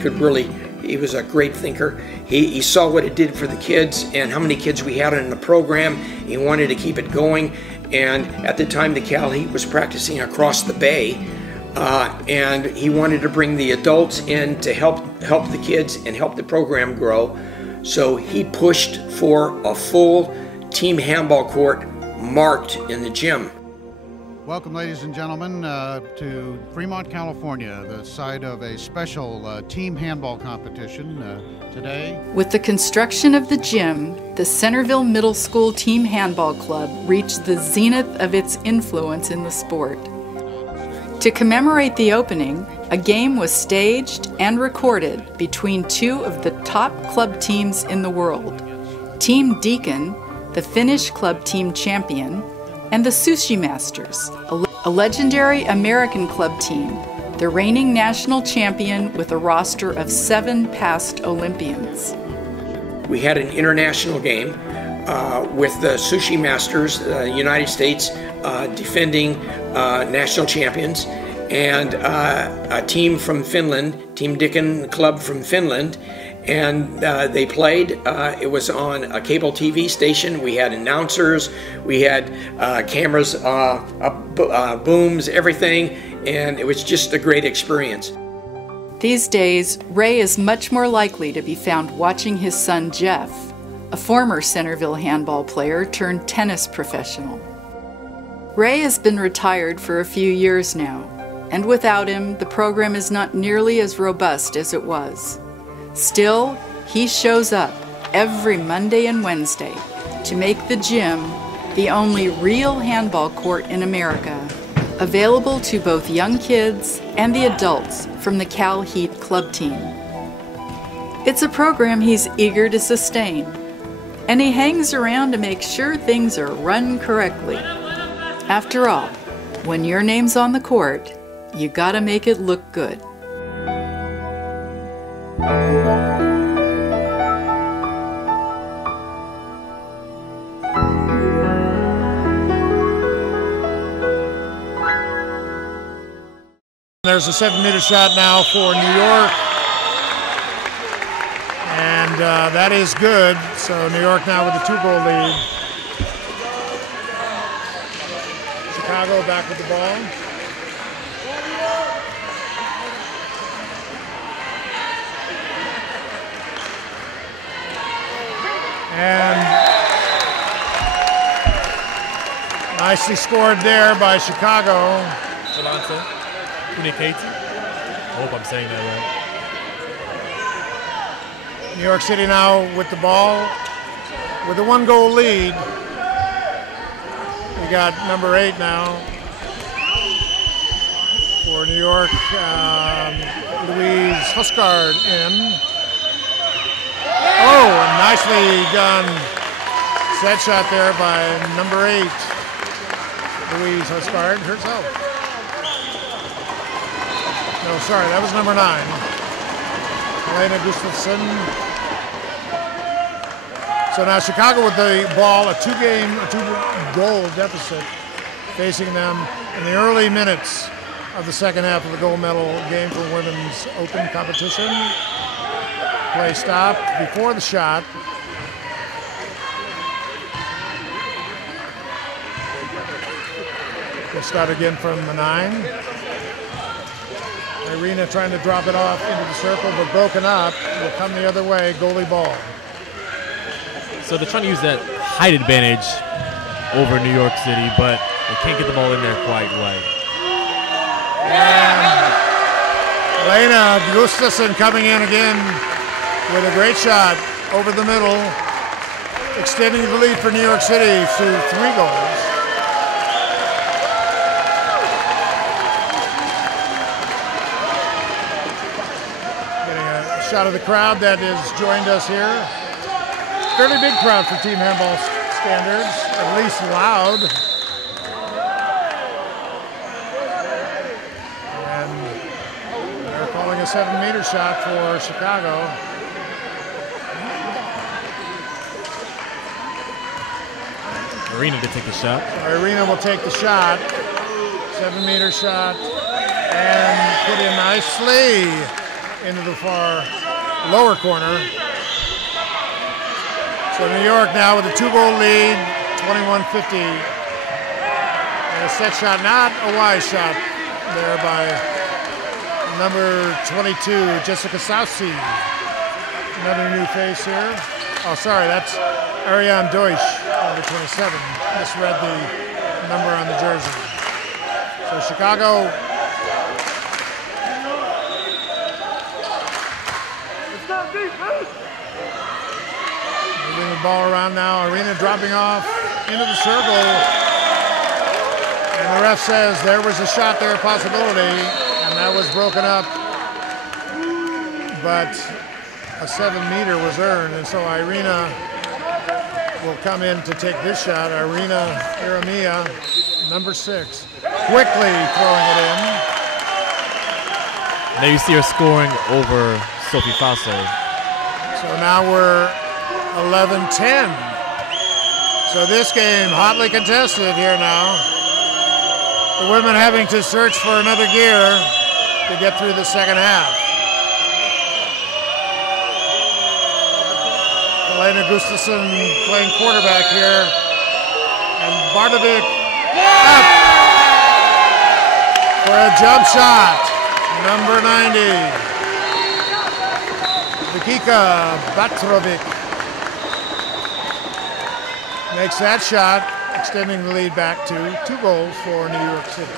could really, he was a great thinker. He saw what it did for the kids and how many kids we had in the program. He wanted to keep it going, and at the time the Cal Heat was practicing across the bay, and he wanted to bring the adults in to help the kids and help the program grow. So he pushed for a full team handball court marked in the gym. Welcome, ladies and gentlemen, to Fremont, California, the site of a special team handball competition today. With the construction of the gym, the Centerville Middle School Team Handball Club reached the zenith of its influence in the sport. To commemorate the opening, a game was staged and recorded between 2 of the top club teams in the world, Team Deacon, the Finnish club team champion, and the Sushi Masters, a legendary American club team, the reigning national champion with a roster of 7 past Olympians. We had an international game with the Sushi Masters, United States defending national champions, and a team from Finland, Team Deacon Club from Finland, and they played. It was on a cable TV station. We had announcers, we had cameras, booms, everything, and it was just a great experience. These days, Ray is much more likely to be found watching his son Jeff, a former Centerville handball player turned tennis professional. Ray has been retired for a few years now, and without him, the program is not nearly as robust as it was. Still, he shows up every Monday and Wednesday to make the gym the only real handball court in America, available to both young kids and the adults from the Cal Heat club team. It's a program he's eager to sustain, And he hangs around to make sure things are run correctly. After all, when your name's on the court, you gotta make it look good. There's a 7-meter shot now for New York. And that is good. So New York now with a 2-goal lead. Chicago back with the ball. And nicely scored there by Chicago. I hope I'm saying that right. New York City now with the ball with a 1-goal lead. We got number 8 now for New York. Louise Huskard in. Oh, a nicely done set shot there by number 8, Louise Huskard herself. No, sorry, that was number 9. Elena Gustafsson. So now Chicago with the ball, a 2-goal deficit facing them in the early minutes of the second half of the gold medal game for women's open competition. Play stopped before the shot. We'll start again from the 9. Irina trying to drop it off into the circle, but broken up. Will come the other way, goalie ball. So they're trying to use that height advantage over New York City, but they can't get the ball in there quite right. And Elena Gustafsson coming in again with a great shot over the middle, extending the lead for New York City to 3 goals. Shot of the crowd that has joined us here. Fairly big crowd for team handball standards, at least loud. And they're calling a 7-meter shot for Chicago. Irina to take the shot. Irina will take the shot. 7-meter shot and put in nicely into the far lower corner. So New York now with a 2-goal lead, 21-50. And a set shot, not a wise shot there by number 22, Jessica Saucy. Another new face here. Oh, sorry, that's Ariane Deutsch, number 27. Misread the number on the jersey. So Chicago moving the ball around now. Irina dropping off into the circle. And the ref says there was a shot there, possibility, and that was broken up. But a 7-meter was earned, and so Irina will come in to take this shot. Irina Iramia, number 6, quickly throwing it in. Now you see her scoring over Sophie Faso. So now we're 11-10. So this game hotly contested here now. The women having to search for another gear to get through the second half. Elena Gustafsson playing quarterback here. And Bardovic up for a jump shot. Number 90. Vikika Batrovic makes that shot, extending the lead back to 2 goals for New York City.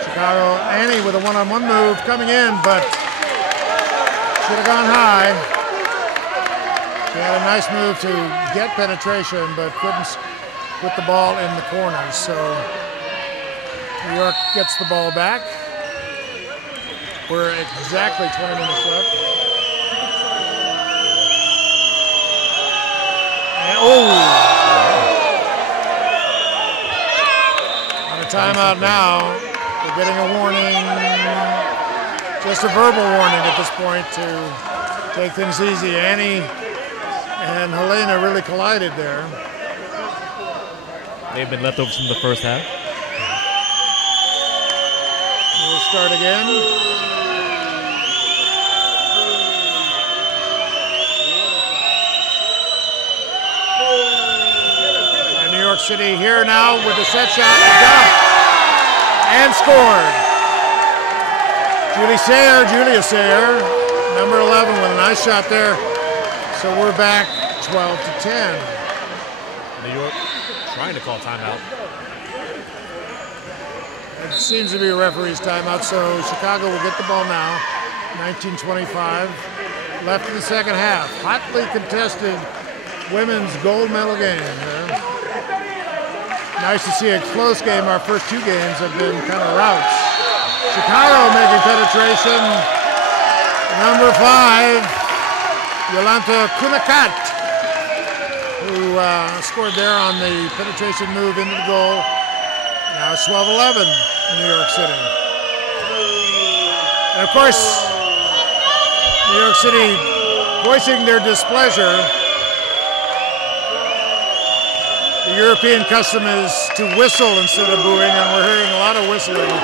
Chicago, Annie with a one-on-one move coming in, but should have gone high. She had a nice move to get penetration, but couldn't put the ball in the corners. So New York gets the ball back. We're exactly 20 minutes left. On a timeout now. We're getting a warning, just a verbal warning at this point to take things easy. Annie and Helena really collided there. They've been leftovers from the first half. We'll start again. And New York City here now with the set shot, and scored. Julia Sayer, number 11, with a nice shot there. So we're back 12-10. New York trying to call timeout. It seems to be a referee's timeout, so Chicago will get the ball now. 19:25 left in the second half. Hotly contested women's gold medal game here. Nice to see a close game. Our first two games have been kind of routes. Chicago making penetration. Number 5, Yolanta Kunakat, who scored there on the penetration move into the goal. Now it's 12-11 in New York City. And of course, New York City voicing their displeasure. The European custom is to whistle instead of booing, and we're hearing a lot of whistling.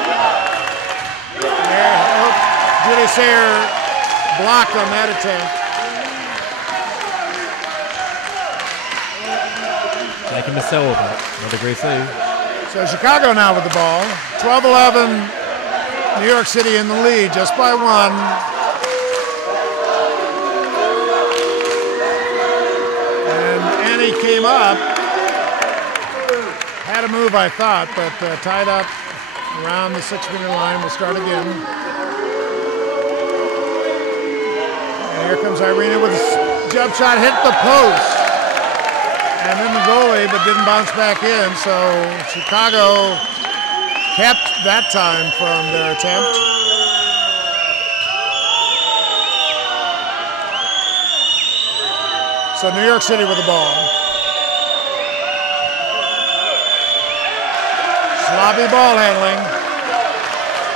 Julia Sayer blocked on that attempt. Like him to sell over. Another great save. So Chicago now with the ball. 12-11, New York City in the lead just by 1. And Annie came up. Had a move, I thought, but tied up around the 6-minute line. We'll start again. And here comes Irina with a jump shot, hit the post. And then the goalie, but didn't bounce back in. So Chicago kept that time from their attempt. So New York City with the ball. Sloppy ball handling.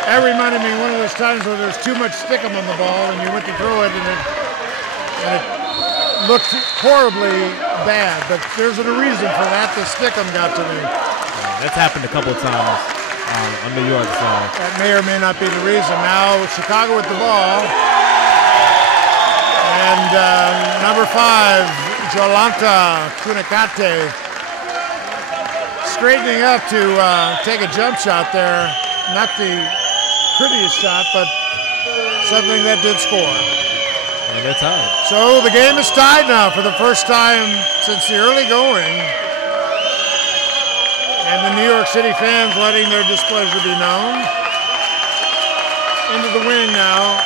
That reminded me of one of those times where there's too much stickum on the ball and you went to throw it and it looked horribly bad, but there's a reason for that. The stickum got to me. Yeah, that's happened a couple of times on New York side. That may or may not be the reason. Now Chicago with the ball. And number 5, Jolanta Kunakate, straightening up to take a jump shot there. Not the prettiest shot, but something that did score. And they're tied. So the game is tied now for the first time since the early going. And the New York City fans letting their displeasure be known. Into the wing now.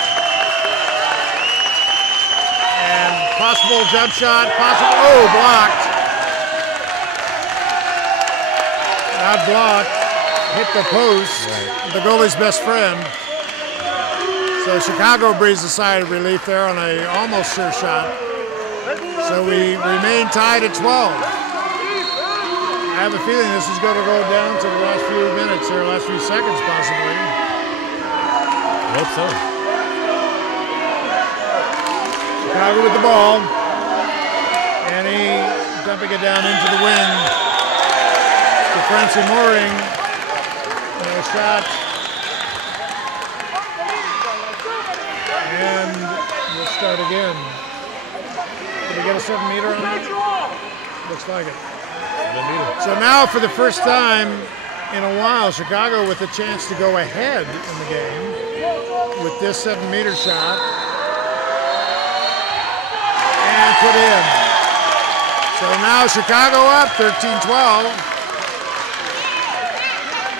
And possible jump shot, blocked. Not blocked, hit the post, the goalie's best friend. So Chicago breathes a sigh of relief there on a almost sure shot. So we remain tied at 12. I have a feeling this is going to go down to the last few minutes or last few seconds possibly. I hope so. Chicago with the ball. Annie dumping it down into the wing. To Francie Mooring. No shot. And we'll start again. Did we get a 7-meter on it? Looks like it. 7-meter. So now for the first time in a while, Chicago with a chance to go ahead in the game with this 7-meter shot. And put in. So now Chicago up 13-12.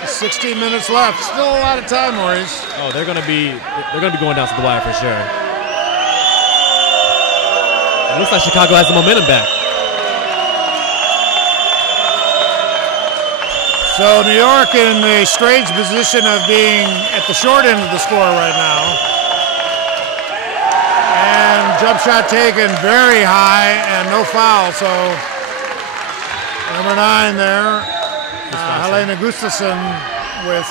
16 minutes left. Still a lot of time, Maurice. Oh, they're gonna be going down to the wire for sure. It looks like Chicago has the momentum back. So New York in a strange position of being at the short end of the score right now. And jump shot taken very high and no foul. So Number 9 there, Helena Gustafsson with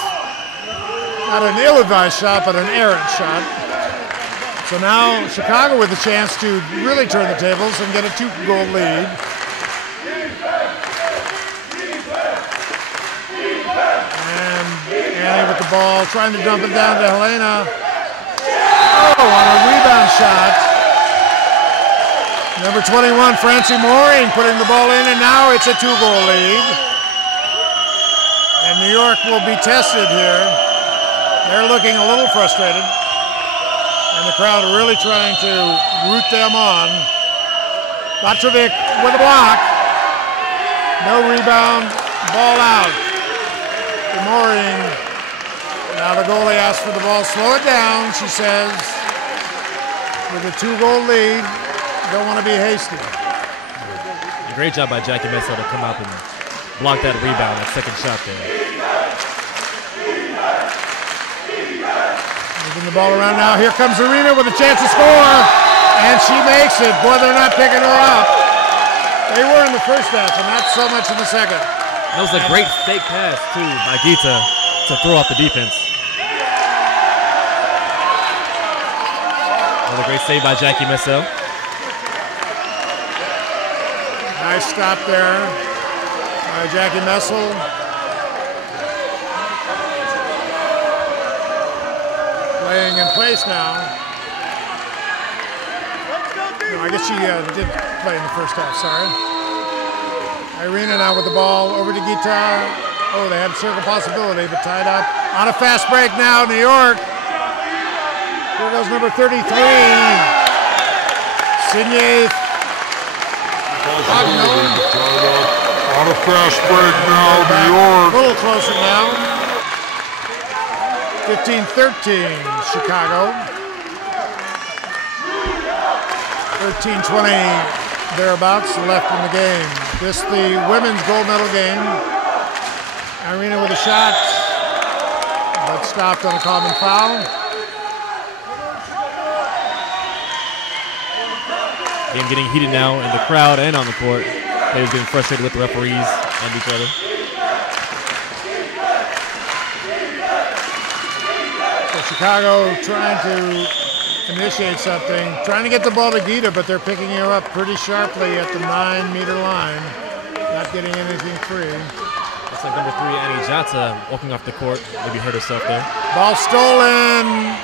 not an ill-advised shot, but an errant shot. So now Chicago with a chance to really turn the tables and get a 2-goal lead. And Annie with the ball, trying to dump it down to Helena. Oh, on a rebound shot. Number 21, Francie Mooring, putting the ball in, and now it's a 2-goal lead. And New York will be tested here. They're looking a little frustrated. And the crowd really trying to root them on. Batrovic with a block. No rebound, ball out. Mooring. Now the goalie asks for the ball. Slow it down, she says. With a 2-goal lead. Don't want to be hasty. Great job by Jackie Messel to come up and block that rebound, that second shot there. Moving the ball around now. Here comes Arena with a chance to score. And she makes it. Boy, they're not picking her up. They were in the first half, and not so much in the second. That was a great fake pass, too, by Gita to throw off the defense. Another great save by Jackie Messel. Nice stop there by Jackie Messel. Playing in place now. No, I guess she did play in the first half, sorry. Irina now with the ball over to Gita. Oh, they had circle possibility, but tied up. On a fast break now, New York. Here goes number 33. Signé. On a fast break now, New York. A little closer now. 15-13, Chicago. 13-20 thereabouts left in the game. This the women's gold medal game. Irina with a shot, but stopped on a common foul. Game getting heated now in the crowd and on the court. Players getting frustrated with the referees and each other. So Chicago trying to initiate something, trying to get the ball to Gita, but they're picking her up pretty sharply at the 9-meter line. Not getting anything free. Looks like number 3, Annie Jata, walking off the court, maybe hurt herself there. Ball stolen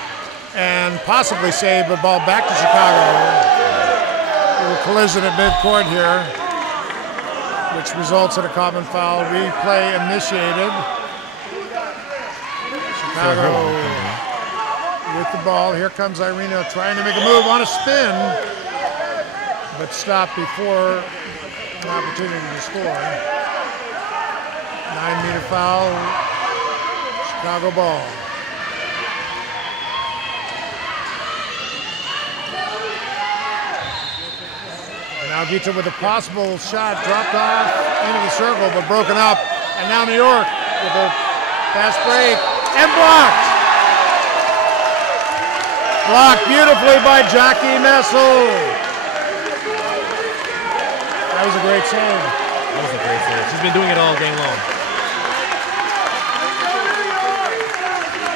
and possibly saved, but ball back to Chicago. Collision at midcourt here, which results in a common foul. Replay initiated. Chicago with the ball. Here comes Irina trying to make a move on a spin, but stopped before an opportunity to score. 9-meter foul, Chicago ball. Now Gita with a possible shot, dropped off into the circle, but broken up. And now New York with a fast break and blocked. Blocked beautifully by Jackie Messel. That was a great save. That was a great save. She's been doing it all game long.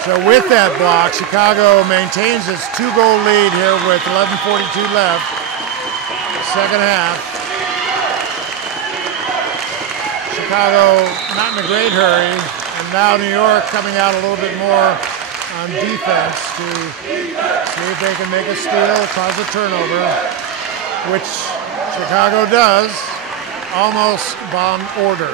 So with that block, Chicago maintains its 2-goal lead here with 11:42 left. Second half. Chicago not in a great hurry, and now New York coming out a little bit more on defense to see if they can make a steal, cause a turnover, which Chicago does, almost on order.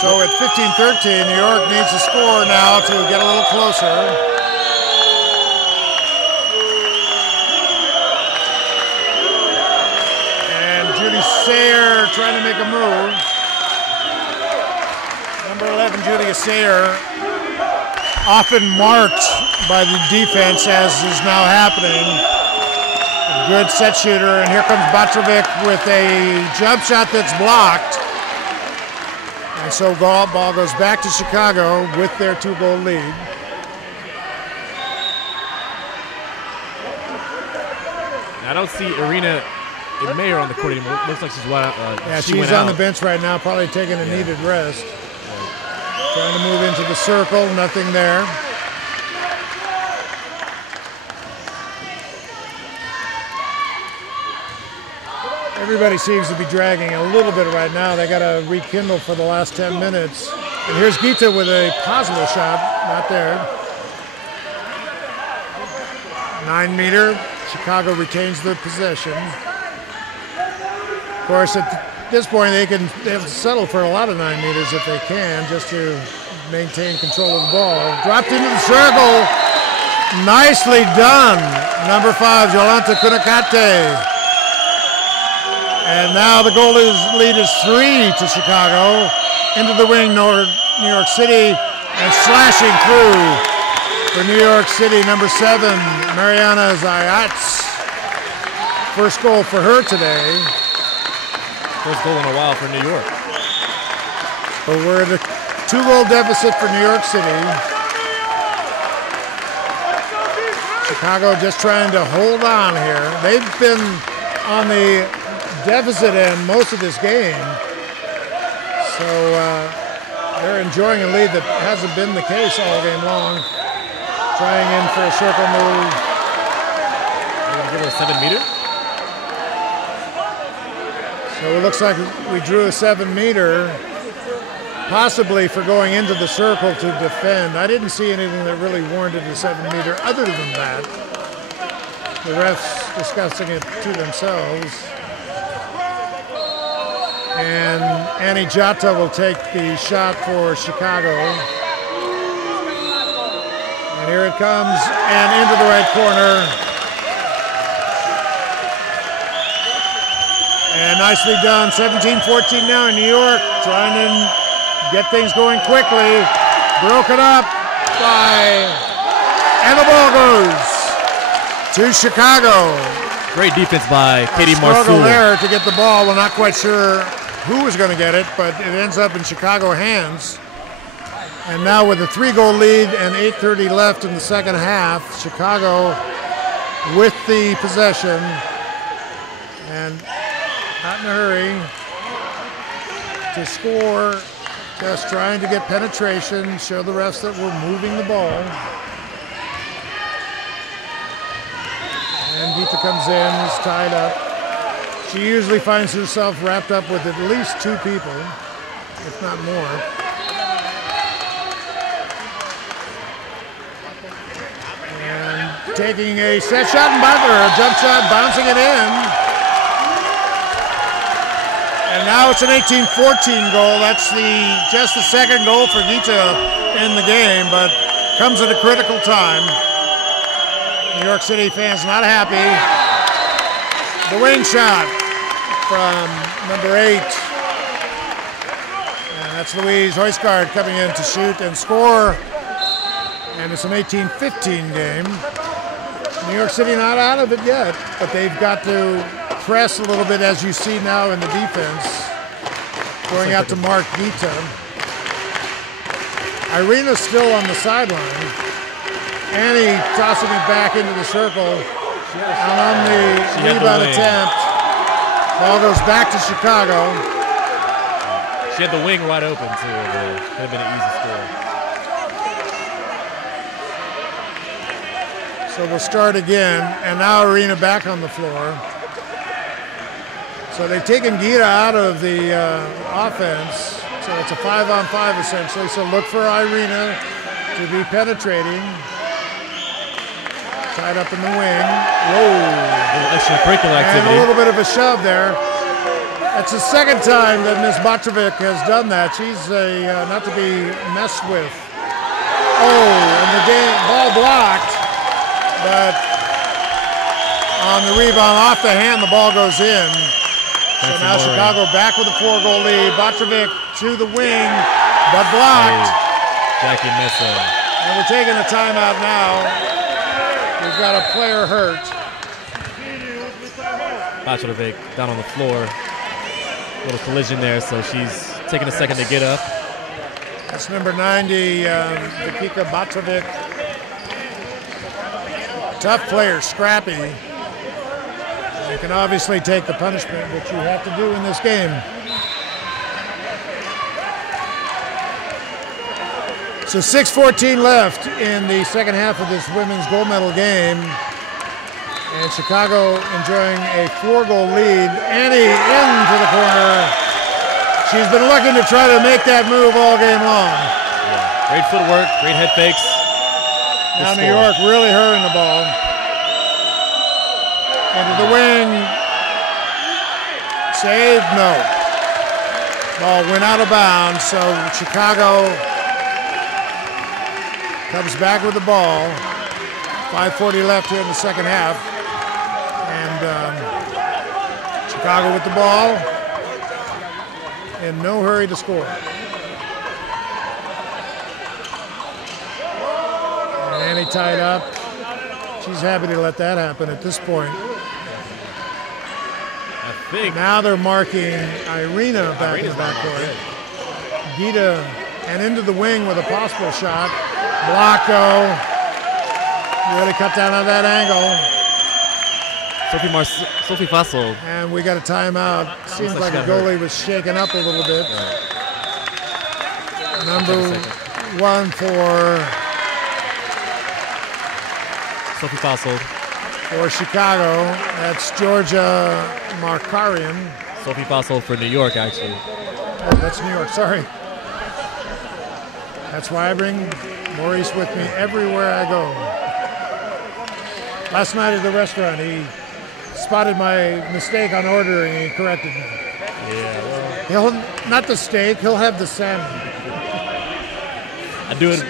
So at 15-13, New York needs to score now to get a little closer. Sayer trying to make a move. Number 11, Julia Sayer, often marked by the defense, as is now happening. A good set shooter, and here comes Batrovic with a jump shot that's blocked. And so ball goes back to Chicago with their 2-goal lead. I don't see Irina it may her on the court anymore. It looks like she's yeah, she she's went on out. the bench right now, probably taking a needed rest. Trying to move into the circle, nothing there. Everybody seems to be dragging a little bit right now. They got to rekindle for the last 10 minutes. And here's Gita with a possible shot, not there. 9 meter, Chicago retains the possession. Of course, at this point, they have to settle for a lot of 9 meters if they can, just to maintain control of the ball. Dropped into the circle. Nicely done. Number 5, Jolanta Kunakate. And now the goal lead is 3 to Chicago. Into the wing, New York City, and slashing through for New York City, number 7, Mariana Zayats. First goal for her today. First goal in a while for New York. But we're at a 2-goal deficit for New York City. Chicago just trying to hold on here. They've been on the deficit end most of this game. So they're enjoying a lead that hasn't been the case all game long. Trying in for a circle move. They're going to give her a 7 meter? So it looks like we drew a 7 meter, possibly for going into the circle to defend. I didn't see anything that really warranted a 7 meter other than that. The refs discussing it to themselves. And Annie Jata will take the shot for Chicago. And here it comes, and into the right corner. And nicely done. 17-14 now in New York, trying to get things going quickly. Broken up by, and the ball goes to Chicago. Great defense by Katie Struggle Marsoul. there to get the ball. We're not quite sure who was going to get it, but it ends up in Chicago hands. And now with a 3-goal lead and 8:30 left in the second half, Chicago with the possession and not in a hurry to score, just trying to get penetration, show the refs that we're moving the ball. And Gita comes in, is tied up. She usually finds herself wrapped up with at least 2 people, if not more. And taking a set shot and a jump shot, bouncing it in. And now it's an 18-14 goal. That's just the second goal for Gita in the game, but comes at a critical time. New York City fans not happy. The wing shot from number 8. And that's Louise Hoysgaard coming in to shoot and score. And it's an 18-15 game. New York City not out of it yet, but they've got to press a little bit, as you see now in the defense. Going out to Mark Gita. Irina's still on the sideline. Annie tossing it back into the circle. And on the rebound attempt, ball goes back to Chicago. She had the wing wide open, too. It could have been an easy score. So we'll start again, and now Irina back on the floor. So they've taken Gita out of the offense. So it's a 5-on-5 essentially. So look for Irina to be penetrating. Tied up in the wing. Whoa. A little extracurricular activity. And a little bit of a shove there. That's the second time that Ms. Botrovic has done that. She's not to be messed with. Oh, and the ball blocked. But on the rebound off the hand, the ball goes in. So now Chicago back with a 4-goal lead. Botrovic to the wing, but blocked. Jackie Mesa. And we're taking a timeout now. We've got a player hurt. Botrovic down on the floor. A little collision there, so she's taking a second to get up. That's number 90, Vikika Botrovic. Tough player, scrappy. You can obviously take the punishment, which you have to do in this game. So 6:14 left in the second half of this women's gold medal game. And Chicago enjoying a 4-goal lead. Annie into the corner. She's been looking to try to make that move all game long. Yeah. Great footwork, great head fakes. Now New York really hurrying the ball. Into the wing. Save, no. Ball went out of bounds, so Chicago comes back with the ball. 5:40 left here in the second half. And Chicago with the ball. In no hurry to score. And Annie tied up. She's happy to let that happen at this point. I think. Now they're marking Irina back in the backcourt. Gita and into the wing with a possible shot. Blocko. Really cut down on that angle. Sophie Fassel. And we got a timeout. Seems like the goalie was shaken up a little bit. Right. Number 1 for Sophie Fassel. For Chicago, that's Georgia Markarian. Sophie Fassel for New York, actually. Oh, that's New York, sorry. That's why I bring Maurice with me everywhere I go. Last night at the restaurant, he spotted my mistake on ordering and he corrected me. Yeah, well. He'll not the steak, he'll have the salmon. I do it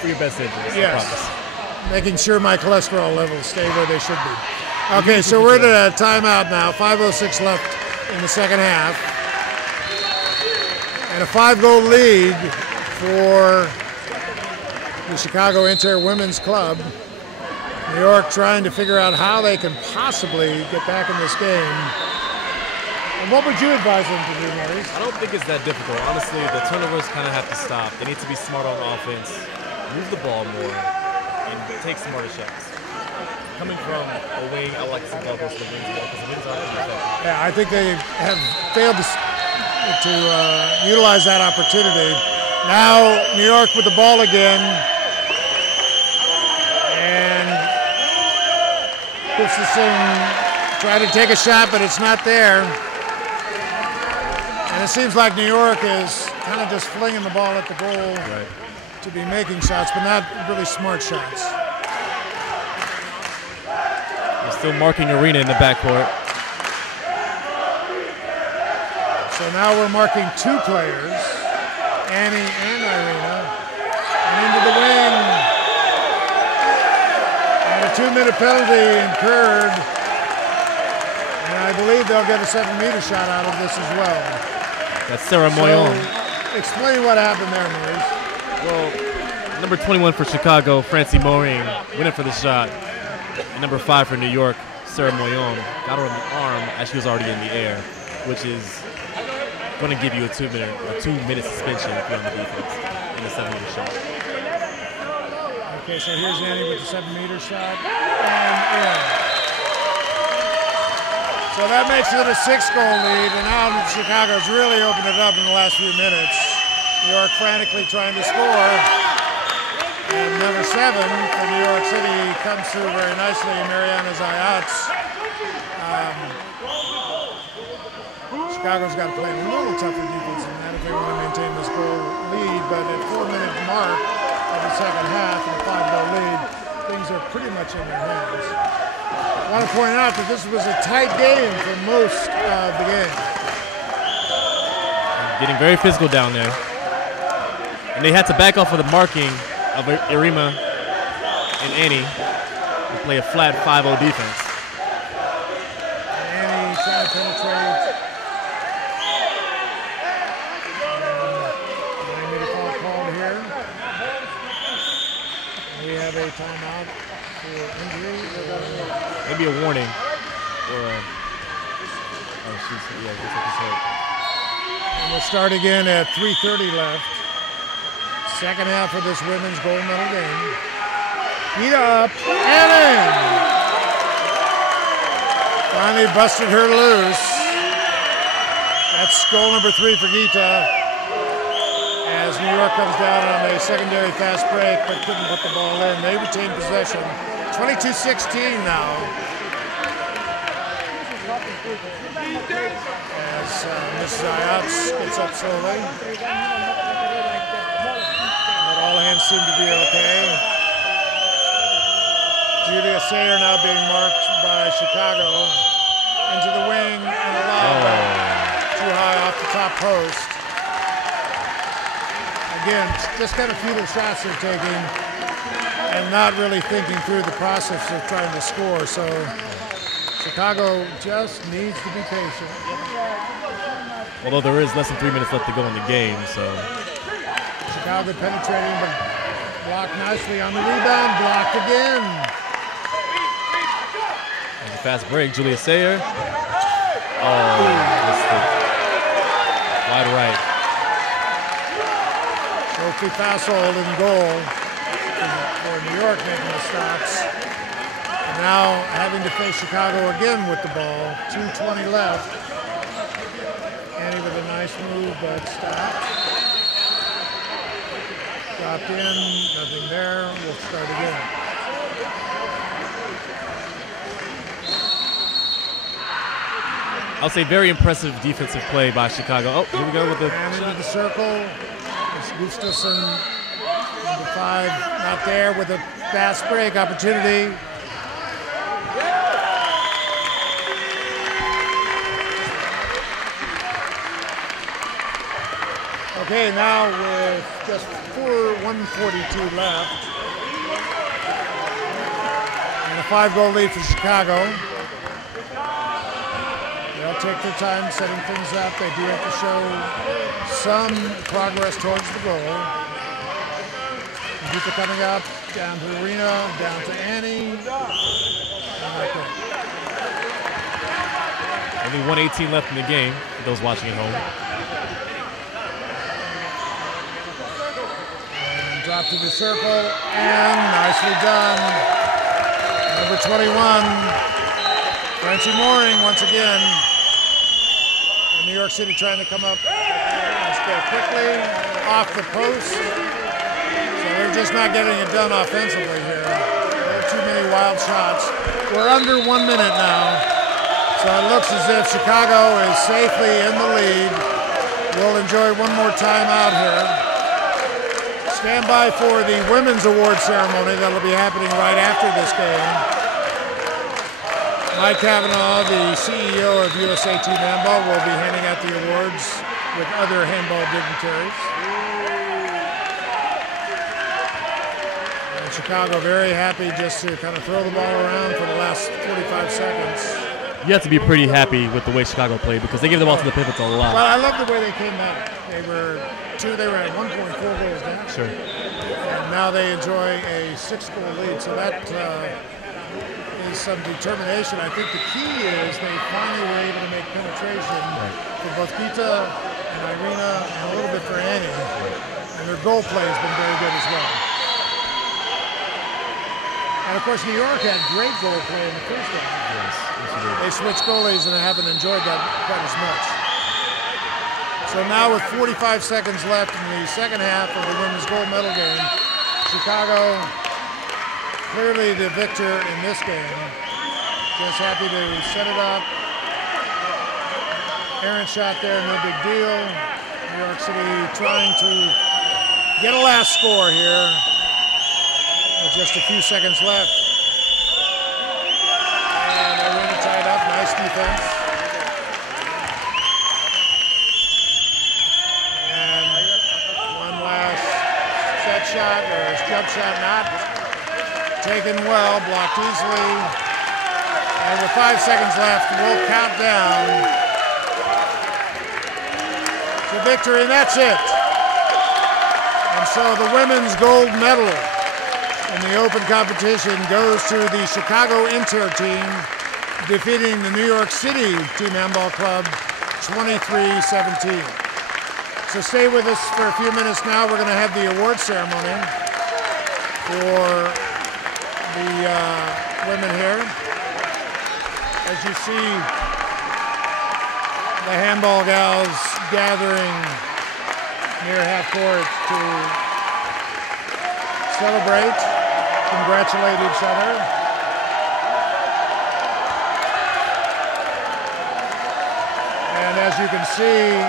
for your best interest, yes. I promise. Making sure my cholesterol levels stay where they should be. Okay, so we're at a timeout now. 5:06 left in the second half. And a 5-goal lead for the Chicago Inter Women's Club. New York trying to figure out how they can possibly get back in this game. And what would you advise them to do, Maurice? I don't think it's that difficult. Honestly, the turnovers kind of have to stop. They need to be smart on offense, move the ball more, and take smarter shots. Coming from a wing, I like to see ball goes to the wings more because the wings are effective. Yeah, I think they have failed to utilize that opportunity. Now New York with the ball again. And Gustafson tried to take a shot, but it's not there. And it seems like New York is kind of just flinging the ball at the goal to be making shots, but not really smart shots. They're still marking Arena in the backcourt. So now we're marking 2 players, Annie and Irina, and into the wing. And a 2-minute penalty incurred, and I believe they'll get a 7-meter shot out of this as well. That's Sarah Moyon. So, explain what happened there, Maurice. Well, number 21 for Chicago, Francie Moring, went in for the shot. And number 5 for New York, Sarah Moyon, got her on the arm as she was already in the air, which is going to give you a 2-minute suspension if you're on the defense in a 7-meter shot. Okay, so here's Annie with the 7-meter shot, and in. So that makes it a 6-goal lead, and now Chicago's really opened it up in the last few minutes. New York frantically trying to score, and number 7 for New York City comes through very nicely, Mariana Zayats. Chicago's got to play a little tougher defense than that if they want to maintain this goal lead, but at 4-minute mark of the second half and a 5-goal lead, things are pretty much in their hands. I want to point out that this was a tight game for most of the game. Getting very physical down there. And they had to back off of the marking of Irima and Annie and play a flat 5-0 defense. Annie trying to penetrate. A timeout for injury. Maybe a warning. Or a, oh, she's, yeah, that's what she said. And we'll start again at 3:30 left. Second half of this women's gold medal game. Beat up and in. Finally busted her loose. That's goal number 3 for Gita. As New York comes down on a secondary fast break, but couldn't put the ball in. They retain possession. 22-16 now. As Mrs. Ayatz gets up slowly. But all hands seem to be okay. Julia Sayer now being marked by Chicago into the wing and a lob too high off the top post. Again, just kind of futile shots they're taking and not really thinking through the process of trying to score. So Chicago just needs to be patient. Although there is less than 3 minutes left to go in the game, so. Chicago penetrating, but blocked nicely on the rebound, blocked again. Fast break, Julia Sayer. Oh, mistake. Wide right. Sophie Fassold in goal for New York making the stops. And now having to face Chicago again with the ball. 2:20 left. Annie with a nice move, but stopped. Dropped in, nothing there. We'll start again. I'll say very impressive defensive play by Chicago. Oh, here we go with the and into the circle. It's Gustafson, number 5, not there with a fast break opportunity. Okay, now with just 1:42 left. And a 5-goal lead for Chicago. They'll take their time setting things up. They do have to show some progress towards the goal. Gita coming up, down to Arena, down to Annie. Only 1:18 left in the game for those watching at home. And drop to the circle, and nicely done. Number 21, Frenchie Mooring once again. New York City trying to come up. Let's go quickly off the post. So they're just not getting it done offensively here. There are too many wild shots. We're under 1 minute now. So it looks as if Chicago is safely in the lead. We'll enjoy one more time out here. Stand by for the women's award ceremony that'll be happening right after this game. Mike Cavanaugh, the CEO of USA Team Handball, will be handing out the awards with other handball dignitaries. And Chicago very happy just to kind of throw the ball around for the last 45 seconds. You have to be pretty happy with the way Chicago played because they gave the ball to the pivots a lot. Well, I love the way they came back. They were at 1.4 goals down. Sure. And now they enjoy a 6-goal lead. So that is some determination. I think the key is they finally were able to make penetration for both Gita and Irina and a little bit for Annie. And their goal play has been very good as well. And of course, New York had great goal play in the first game. Yes, they switched goalies and haven't enjoyed that quite as much. So now with 45 seconds left in the second half of the women's gold medal game, Chicago clearly the victor in this game. Just happy to set it up. Errant shot there, no big deal. New York City trying to get a last score here with just a few seconds left. And Irina tied up, nice defense. And one last set shot, or jump shot not taken well, blocked easily. And with 5 seconds left, we'll count down to victory, and that's it. And so the women's gold medal in the open competition goes to the Chicago Inter team, defeating the New York City Team Handball Club 23-17. So stay with us for a few minutes now. We're going to have the award ceremony for the women here. As you see the handball gals gathering near half court to celebrate, congratulate each other. And as you can see,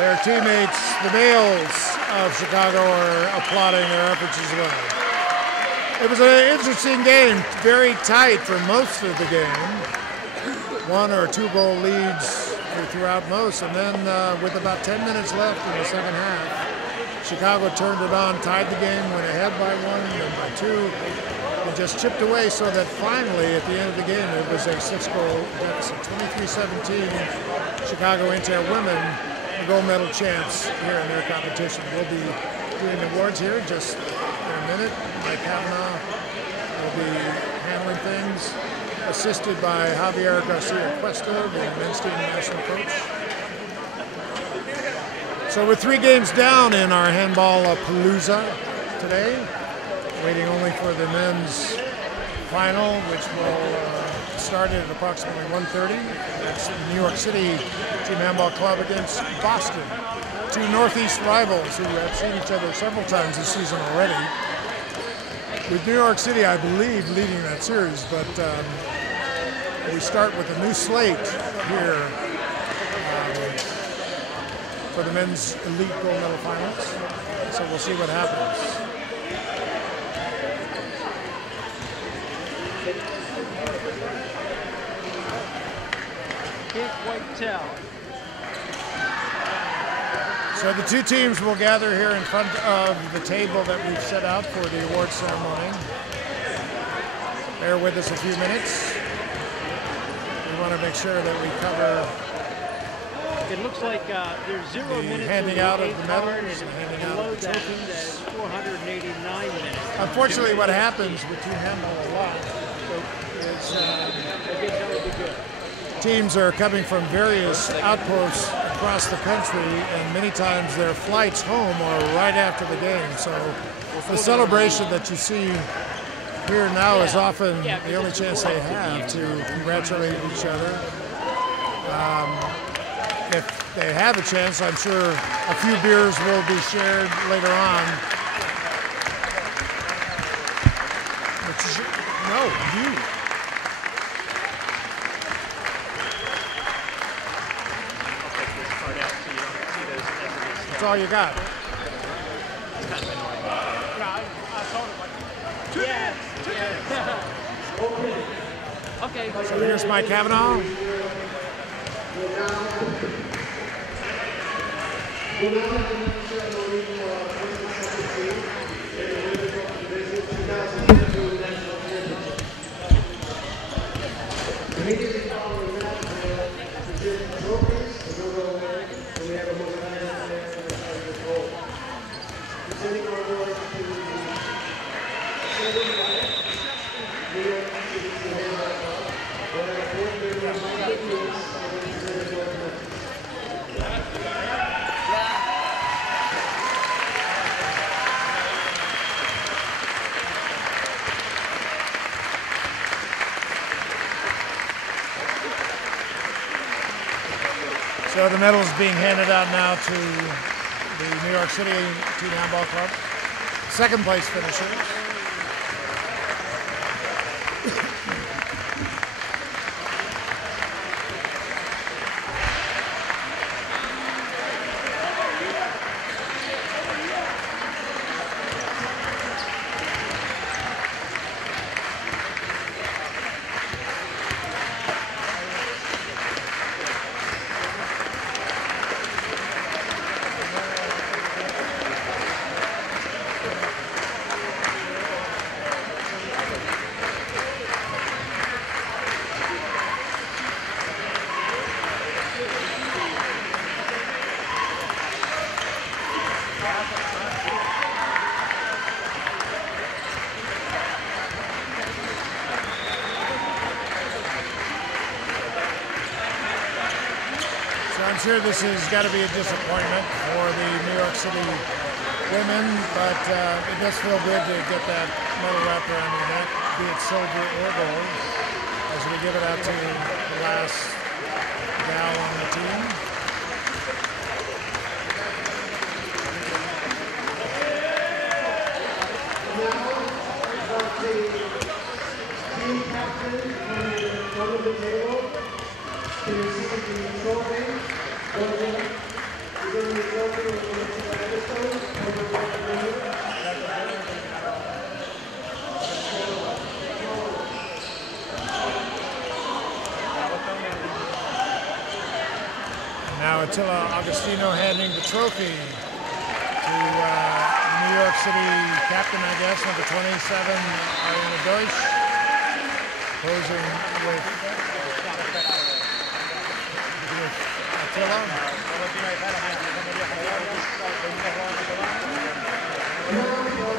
their teammates, the males of Chicago, are applauding their efforts as well. It was an interesting game, very tight for most of the game. 1 or 2 goal leads throughout most, and then with about 10 minutes left in the second half, Chicago turned it on, tied the game, went ahead by 1, then by 2, and just chipped away so that finally at the end of the game it was a 6-goal deficit. 23-17, Chicago Inter women a gold medal chance here in their competition. We'll be doing awards here just in a minute. Mike Kavanaugh will be handling things, assisted by Javier Garcia Cuesta, the men's team national coach. So we're 3 games down in our handball palooza today, waiting only for the men's final, which will start at approximately 1:30. That's the New York City Team Handball Club against Boston, 2 Northeast rivals who have seen each other several times this season already. With New York City, I believe, leading that series, but we start with a new slate here for the men's elite gold medal finals. So we'll see what happens. Can't quite tell. So the 2 teams will gather here in front of the table that we've set out for the award ceremony. Bear with us a few minutes. We want to make sure that we cover It looks like there's 0 minutes handing out of the medals and handing out below of the that trophies. is 489 minutes. Unfortunately, what happens with team handball a lot is I guess that would be good. teams are coming from various outposts across the country, and many times their flights home are right after the game. So the celebration that you see here now is often the only chance they have to congratulate each other. If they have a chance, I'm sure a few beers will be shared later on. No, you. That's all you got. Okay. So here's Mike Kavanaugh. So the medal is being handed out now to the New York City Team Handball Club. Second place finishers. I'm sure this has got to be a disappointment for the New York City women, but it does feel good to get that medal wrapped around your neck, be it silver or gold. as we give it out to the last gal on the team. Now Attila Agostino handing the trophy to New York City captain, I guess, number 27, Ariana Deutsch, posing with Attila.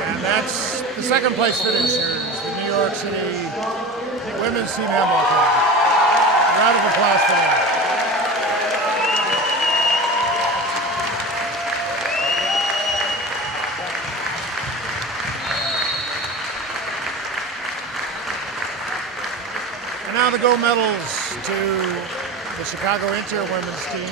And that's the second place finishers, the New York City Women's Team Handball Club. A round of applause for them. Now the gold medals to the Chicago Inter women's team.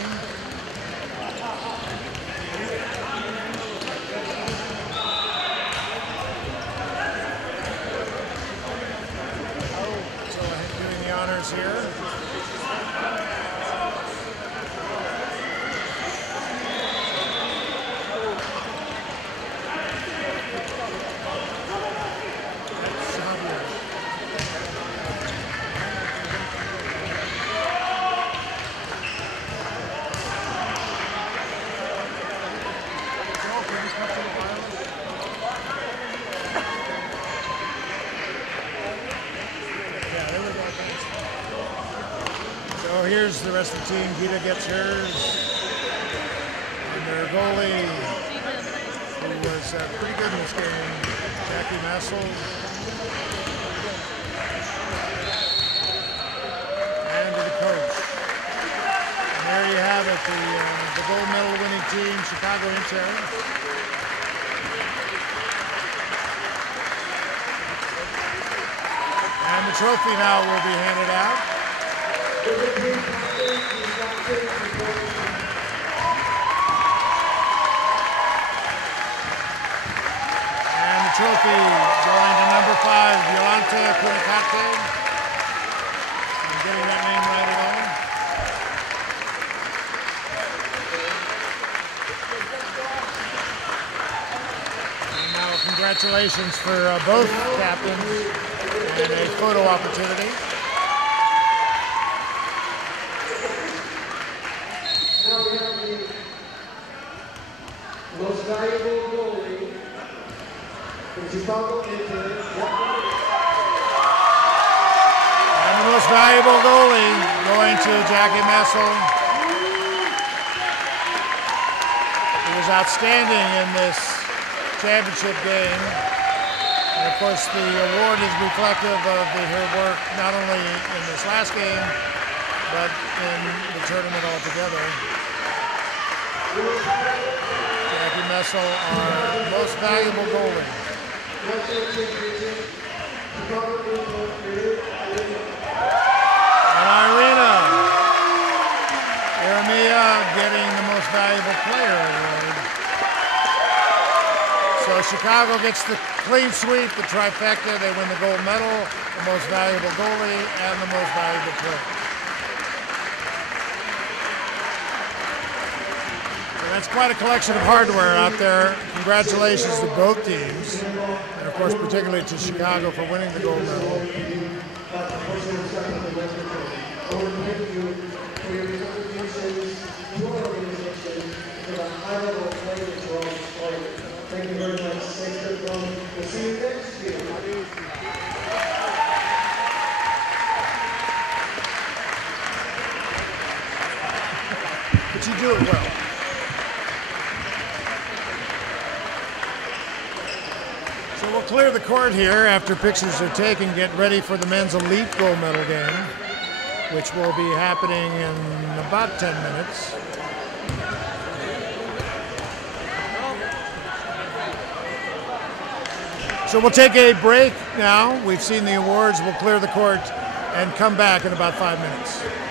So doing the honors here. So here's the rest of the team. Gita gets hers. And their goalie, who was pretty good in this game, Jackie Messel. And to the coach. And there you have it, the gold medal winning team, Chicago Inter. And the trophy now will be handed out. And the trophy going to number 5, Violante Cunicate. I'm getting that name right at all. And now congratulations for both captains and a photo opportunity. Most valuable goalie from Chicago Inter. And the most valuable goalie going to Jackie Messel. He was outstanding in this championship game. And of course the award is reflective of her work not only in this last game, but in the tournament altogether. Jackie Messel, our most valuable goalie. And Irina Eremia getting the most valuable player award. So Chicago gets the clean sweep, the trifecta. They win the gold medal, the most valuable goalie, and the most valuable player. That's quite a collection of hardware out there. Congratulations to both teams, and of course particularly to Chicago for winning the gold medal. Thank you very much. We'll see you next year. But you do it well. So we'll clear the court here after pictures are taken, get ready for the men's elite gold medal game, which will be happening in about 10 minutes. So we'll take a break now. We've seen the awards. We'll clear the court and come back in about 5 minutes.